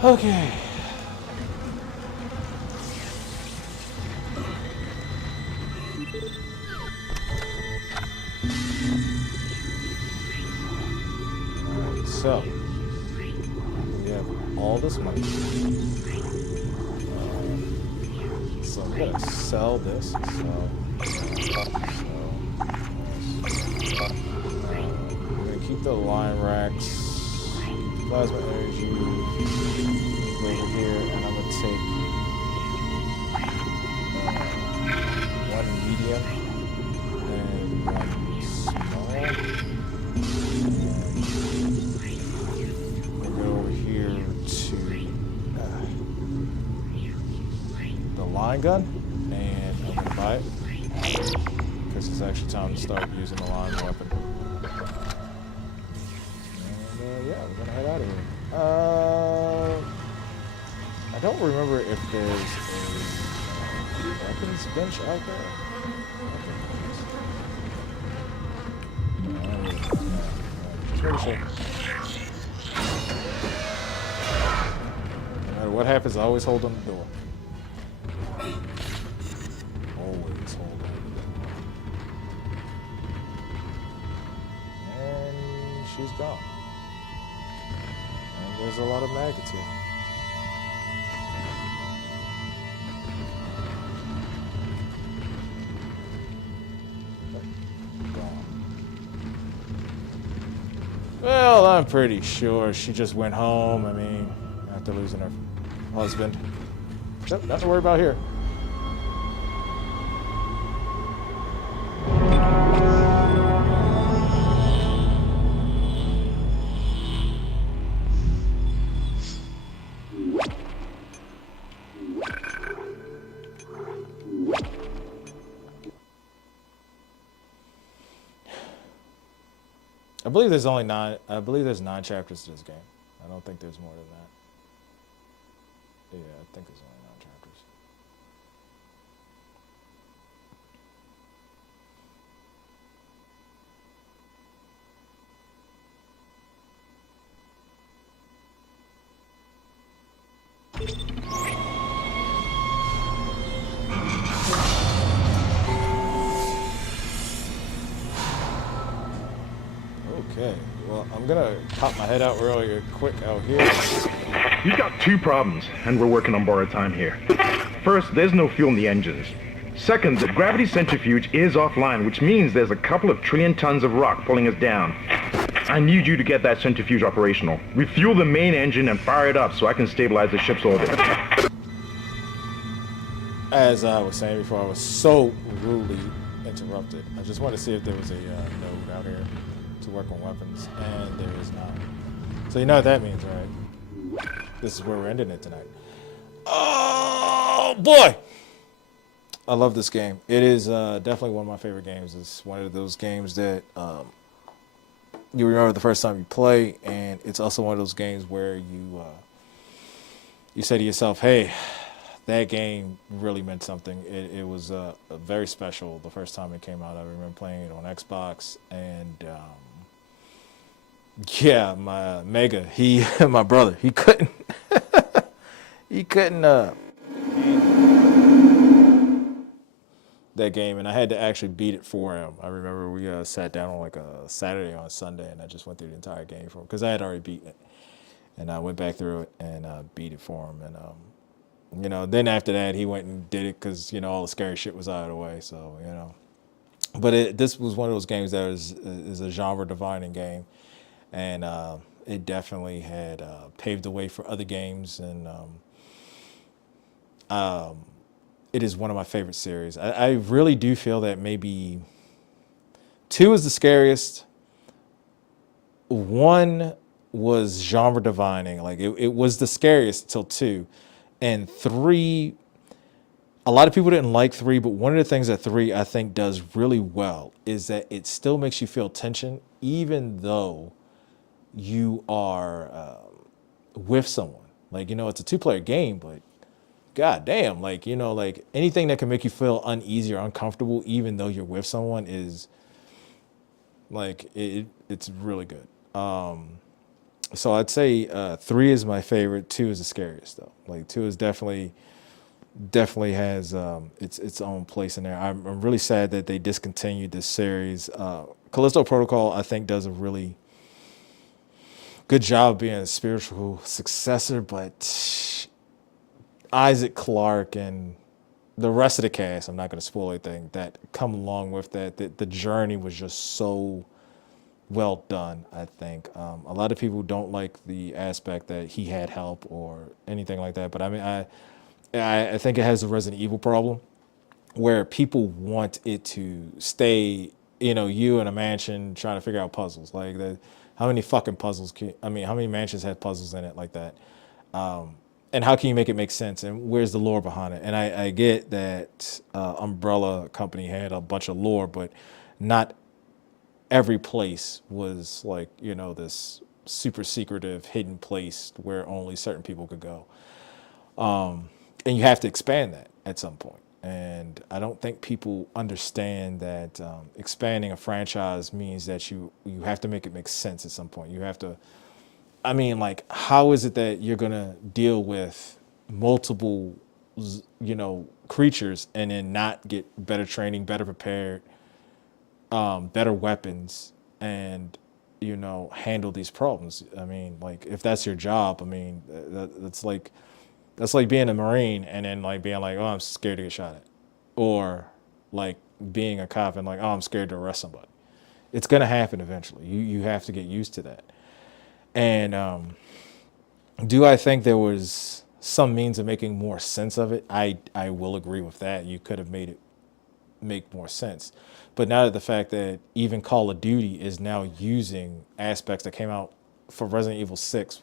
Okay. So, we have all this money. So I'm gonna sell this. We're gonna keep the line racks. Plasma energy over here, and I'm gonna take one medium and one small, and go over here to the line gun, and I'm gonna buy it because it's actually time to start using the line weapon. Yeah, we're gonna head out of here. I don't remember if there's a weapons bench out there. Just making sure. No matter what happens, I always hold on the door. Always hold on the door. And she's gone. There's a lot of maggots here. Gone. Well, I'm pretty sure she just went home. I mean, after losing her husband. Nope, nothing to worry about here. I believe there's only 9. I believe there's 9 chapters to this game. I don't think there's more than that. Yeah, I think there's only 9 chapters. Okay, well, I'm gonna pop my head out really quick out here. You've got 2 problems, and we're working on borrowed time here. First, there's no fuel in the engines. Second, the gravity centrifuge is offline, which means there's a couple of trillion tons of rock pulling us down. I need you to get that centrifuge operational. Refuel the main engine and fire it up so I can stabilize the ship's orbit. As I was saying before, I was so rudely interrupted. I just wanted to see if there was a node out here to work on weapons, and there is not. So you know what that means, right? This is where we're ending it tonight. Oh boy, I love this game. It is definitely one of my favorite games. It's one of those games that you remember the first time you play, and it's also one of those games where you say to yourself, "Hey, that game really meant something." It was very special the first time it came out. I remember playing it on Xbox, and yeah, my Mega, my brother, he couldn't that game, and I had to actually beat it for him. I remember we sat down on like a Saturday or Sunday, and I just went through the entire game for him because I had already beaten it. and I went back through it and beat it for him. And then after that, he went and did it because all the scary shit was out of the way. So but this was one of those games that is a genre defining game, and it definitely had paved the way for other games, and it is one of my favorite series. I really do feel that maybe 2 is the scariest. 1 was genre defining, like it was the scariest till 2, and 3. A lot of people didn't like 3, but one of the things that 3 I think does really well is that it still makes you feel tension, even though you are with someone. Like it's a 2-player game, but god damn, like like anything that can make you feel uneasy or uncomfortable, even though you're with someone, is like it's really good. So I'd say 3 is my favorite. 2 is the scariest though. Like 2 is definitely has its own place in there. I'm really sad that they discontinued this series. Callisto Protocol, I think, does a really good job being a spiritual successor, but Isaac Clarke and the rest of the cast, I'm not going to spoil anything, that come along with that, the journey was just so well done, I think. A lot of people don't like the aspect that he had help or anything like that, but I mean, I think it has a Resident Evil problem where people want it to stay, you in a mansion trying to figure out puzzles. Like, how many fucking puzzles how many mansions had puzzles in it like that? And how can you make it make sense? And where's the lore behind it? And I get that Umbrella Company had a bunch of lore, but not every place was like, this super secretive hidden place where only certain people could go. And you have to expand that at some point. And I don't think people understand that expanding a franchise means that you have to make it make sense at some point. You have to, like, how is it that you're going to deal with multiple, creatures and then not get better training, better prepared, better weapons, and, handle these problems? Like, if that's your job, that's like being a Marine and then like being like, oh, I'm scared to get shot at. Or like being a cop and like, oh, I'm scared to arrest somebody. It's going to happen eventually. You have to get used to that. And do I think there was some means of making more sense of it? I will agree with that. You could have made it make more sense. But now that the fact that even Call of Duty is now using aspects that came out for Resident Evil 6,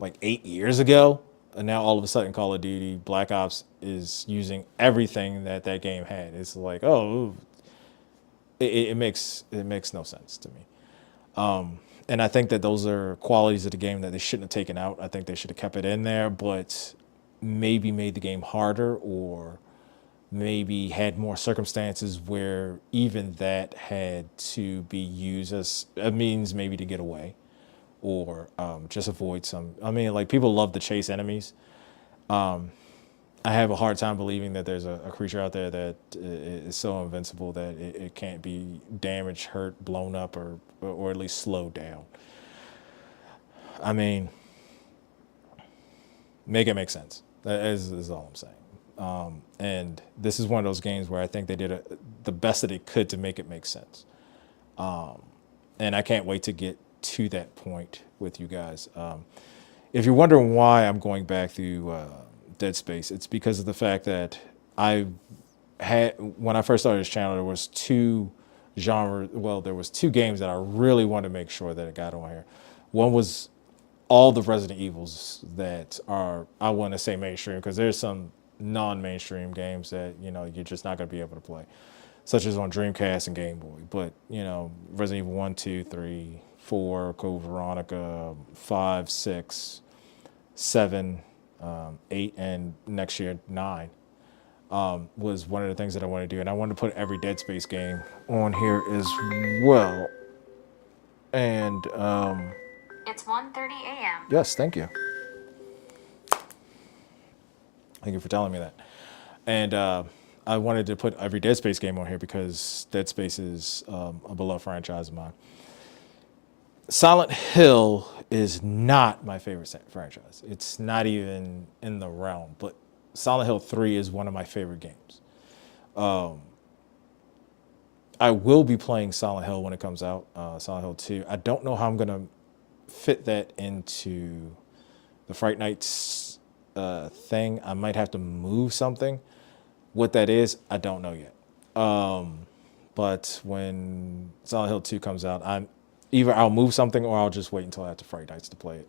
like 8 years ago, and now all of a sudden Call of Duty Black Ops is using everything that game had. It's like, oh, it makes no sense to me. And I think that those are qualities of the game that they shouldn't have taken out. I think they should have kept it in there, but maybe made the game harder, or maybe had more circumstances where even that had to be used as a means maybe to get away. Or just avoid some. Like, people love to chase enemies. I have a hard time believing that there's a creature out there that is so invincible that it can't be damaged, hurt, blown up, or at least slowed down. Make it make sense. That is all I'm saying. And this is one of those games where I think they did the best that they could to make it make sense. And I can't wait to get to that point with you guys. If you're wondering why I'm going back through Dead Space, it's because of the fact that when I first started this channel, there was two games that I really wanted to make sure that it got on here. One was all the Resident Evils that are, I want to say, mainstream, because there's some non-mainstream games that you're just not going to be able to play, such as on Dreamcast and Game Boy. But Resident Evil 1, 2, 3, 4, Code Veronica, 5, 6, 7, 8, and next year 9 was one of the things that I wanted to do. And I wanted to put every Dead Space game on here as well. And it's 1:30 a.m. Yes, thank you. Thank you for telling me that. And I wanted to put every Dead Space game on here because Dead Space is a beloved franchise of mine. Silent Hill is not my favorite franchise. It's not even in the realm. But Silent Hill 3 is one of my favorite games. I will be playing Silent Hill when it comes out, Silent Hill 2. I don't know how I'm going to fit that into the Fright Nights thing. I might have to move something. What that is, I don't know yet. But when Silent Hill 2 comes out, I'll move something or I'll just wait until after Fright Nights to play it.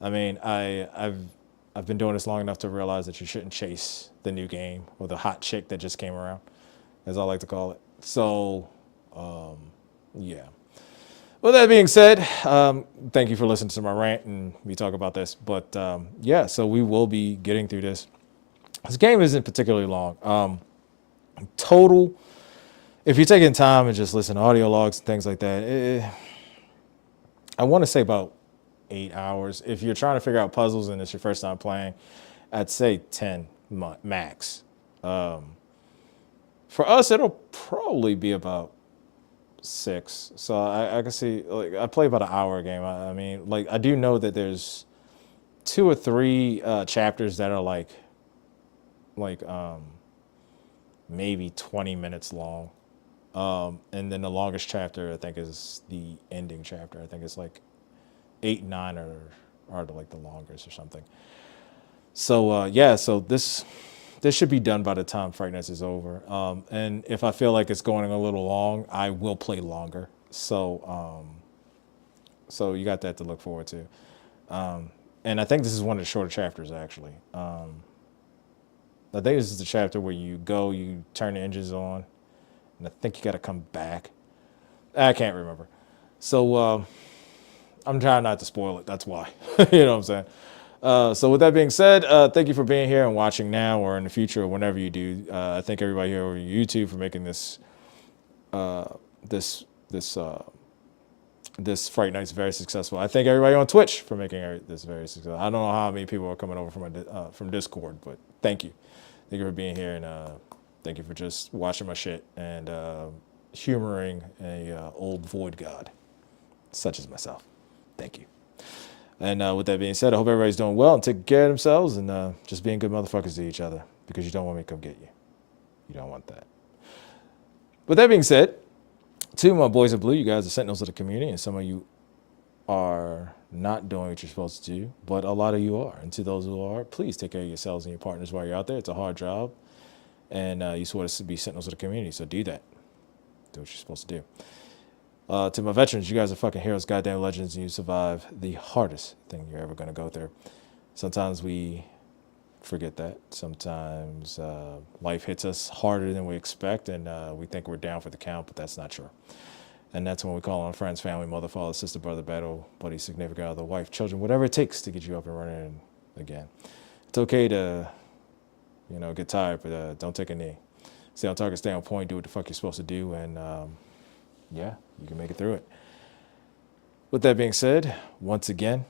I mean, I've been doing this long enough to realize that you shouldn't chase the new game or the hot chick that just came around, as I like to call it. So, yeah. With that being said, thank you for listening to my rant and me talk about this. But yeah, so we will be getting through this. This game isn't particularly long. Total, if you're taking time and just listen to audio logs and things like that, I want to say about 8 hours. If you're trying to figure out puzzles and it's your first time playing, I'd say 10 max. For us, it'll probably be about 6. So I can see, like, I play about an hour a game. I mean, like, I do know that there's 2 or 3 chapters that are like maybe 20 minutes long. And then the longest chapter, I think, is the ending chapter. I think it's like 8, 9 are like the longest or something. So yeah, so this should be done by the time Fright Nights is over. And if I feel like it's going a little long, I will play longer. So so you got that to look forward to. And I think this is one of the shorter chapters, actually. I think this is the chapter where you turn the engines on, and I think you got to come back. I can't remember. So I'm trying not to spoil it. That's why. You know what I'm saying? So with that being said, thank you for being here and watching now or in the future or whenever you do. I thank everybody here over YouTube for making this this Fright Nights very successful. I thank everybody on Twitch for making this very successful. I don't know how many people are coming over from Discord, but thank you. Thank you for being here, and thank you for just watching my shit and humoring a old void god such as myself. Thank you. And with that being said, I hope everybody's doing well and taking care of themselves and just being good motherfuckers to each other, because you don't want me to come get you. You don't want that. With that being said, to my boys in blue, you guys are sentinels of the community, and some of you are not doing what you're supposed to do, but a lot of you are. And to those who are, please take care of yourselves and your partners while you're out there. It's a hard job, and you're supposed to be sentinels of the community, so do that. Do what you're supposed to do. To my veterans, you guys are fucking heroes, goddamn legends, and you survive the hardest thing you're ever going to go through. Sometimes we forget that. Sometimes life hits us harder than we expect, and we think we're down for the count, but that's not true. And that's when we call on friends, family, mother, father, sister, brother, battle, buddy, significant other, wife, children, whatever it takes to get you up and running again. It's okay to, get tired, but don't take a knee. Stay on target, stay on point, do what the fuck you're supposed to do, and yeah, you can make it through it. With that being said, once again,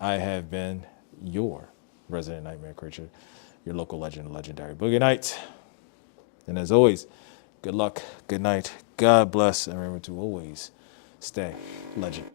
I have been your resident nightmare creature, your local legend, legendary Boogiieekknight. And as always, good luck, good night, God bless, and remember to always stay legend.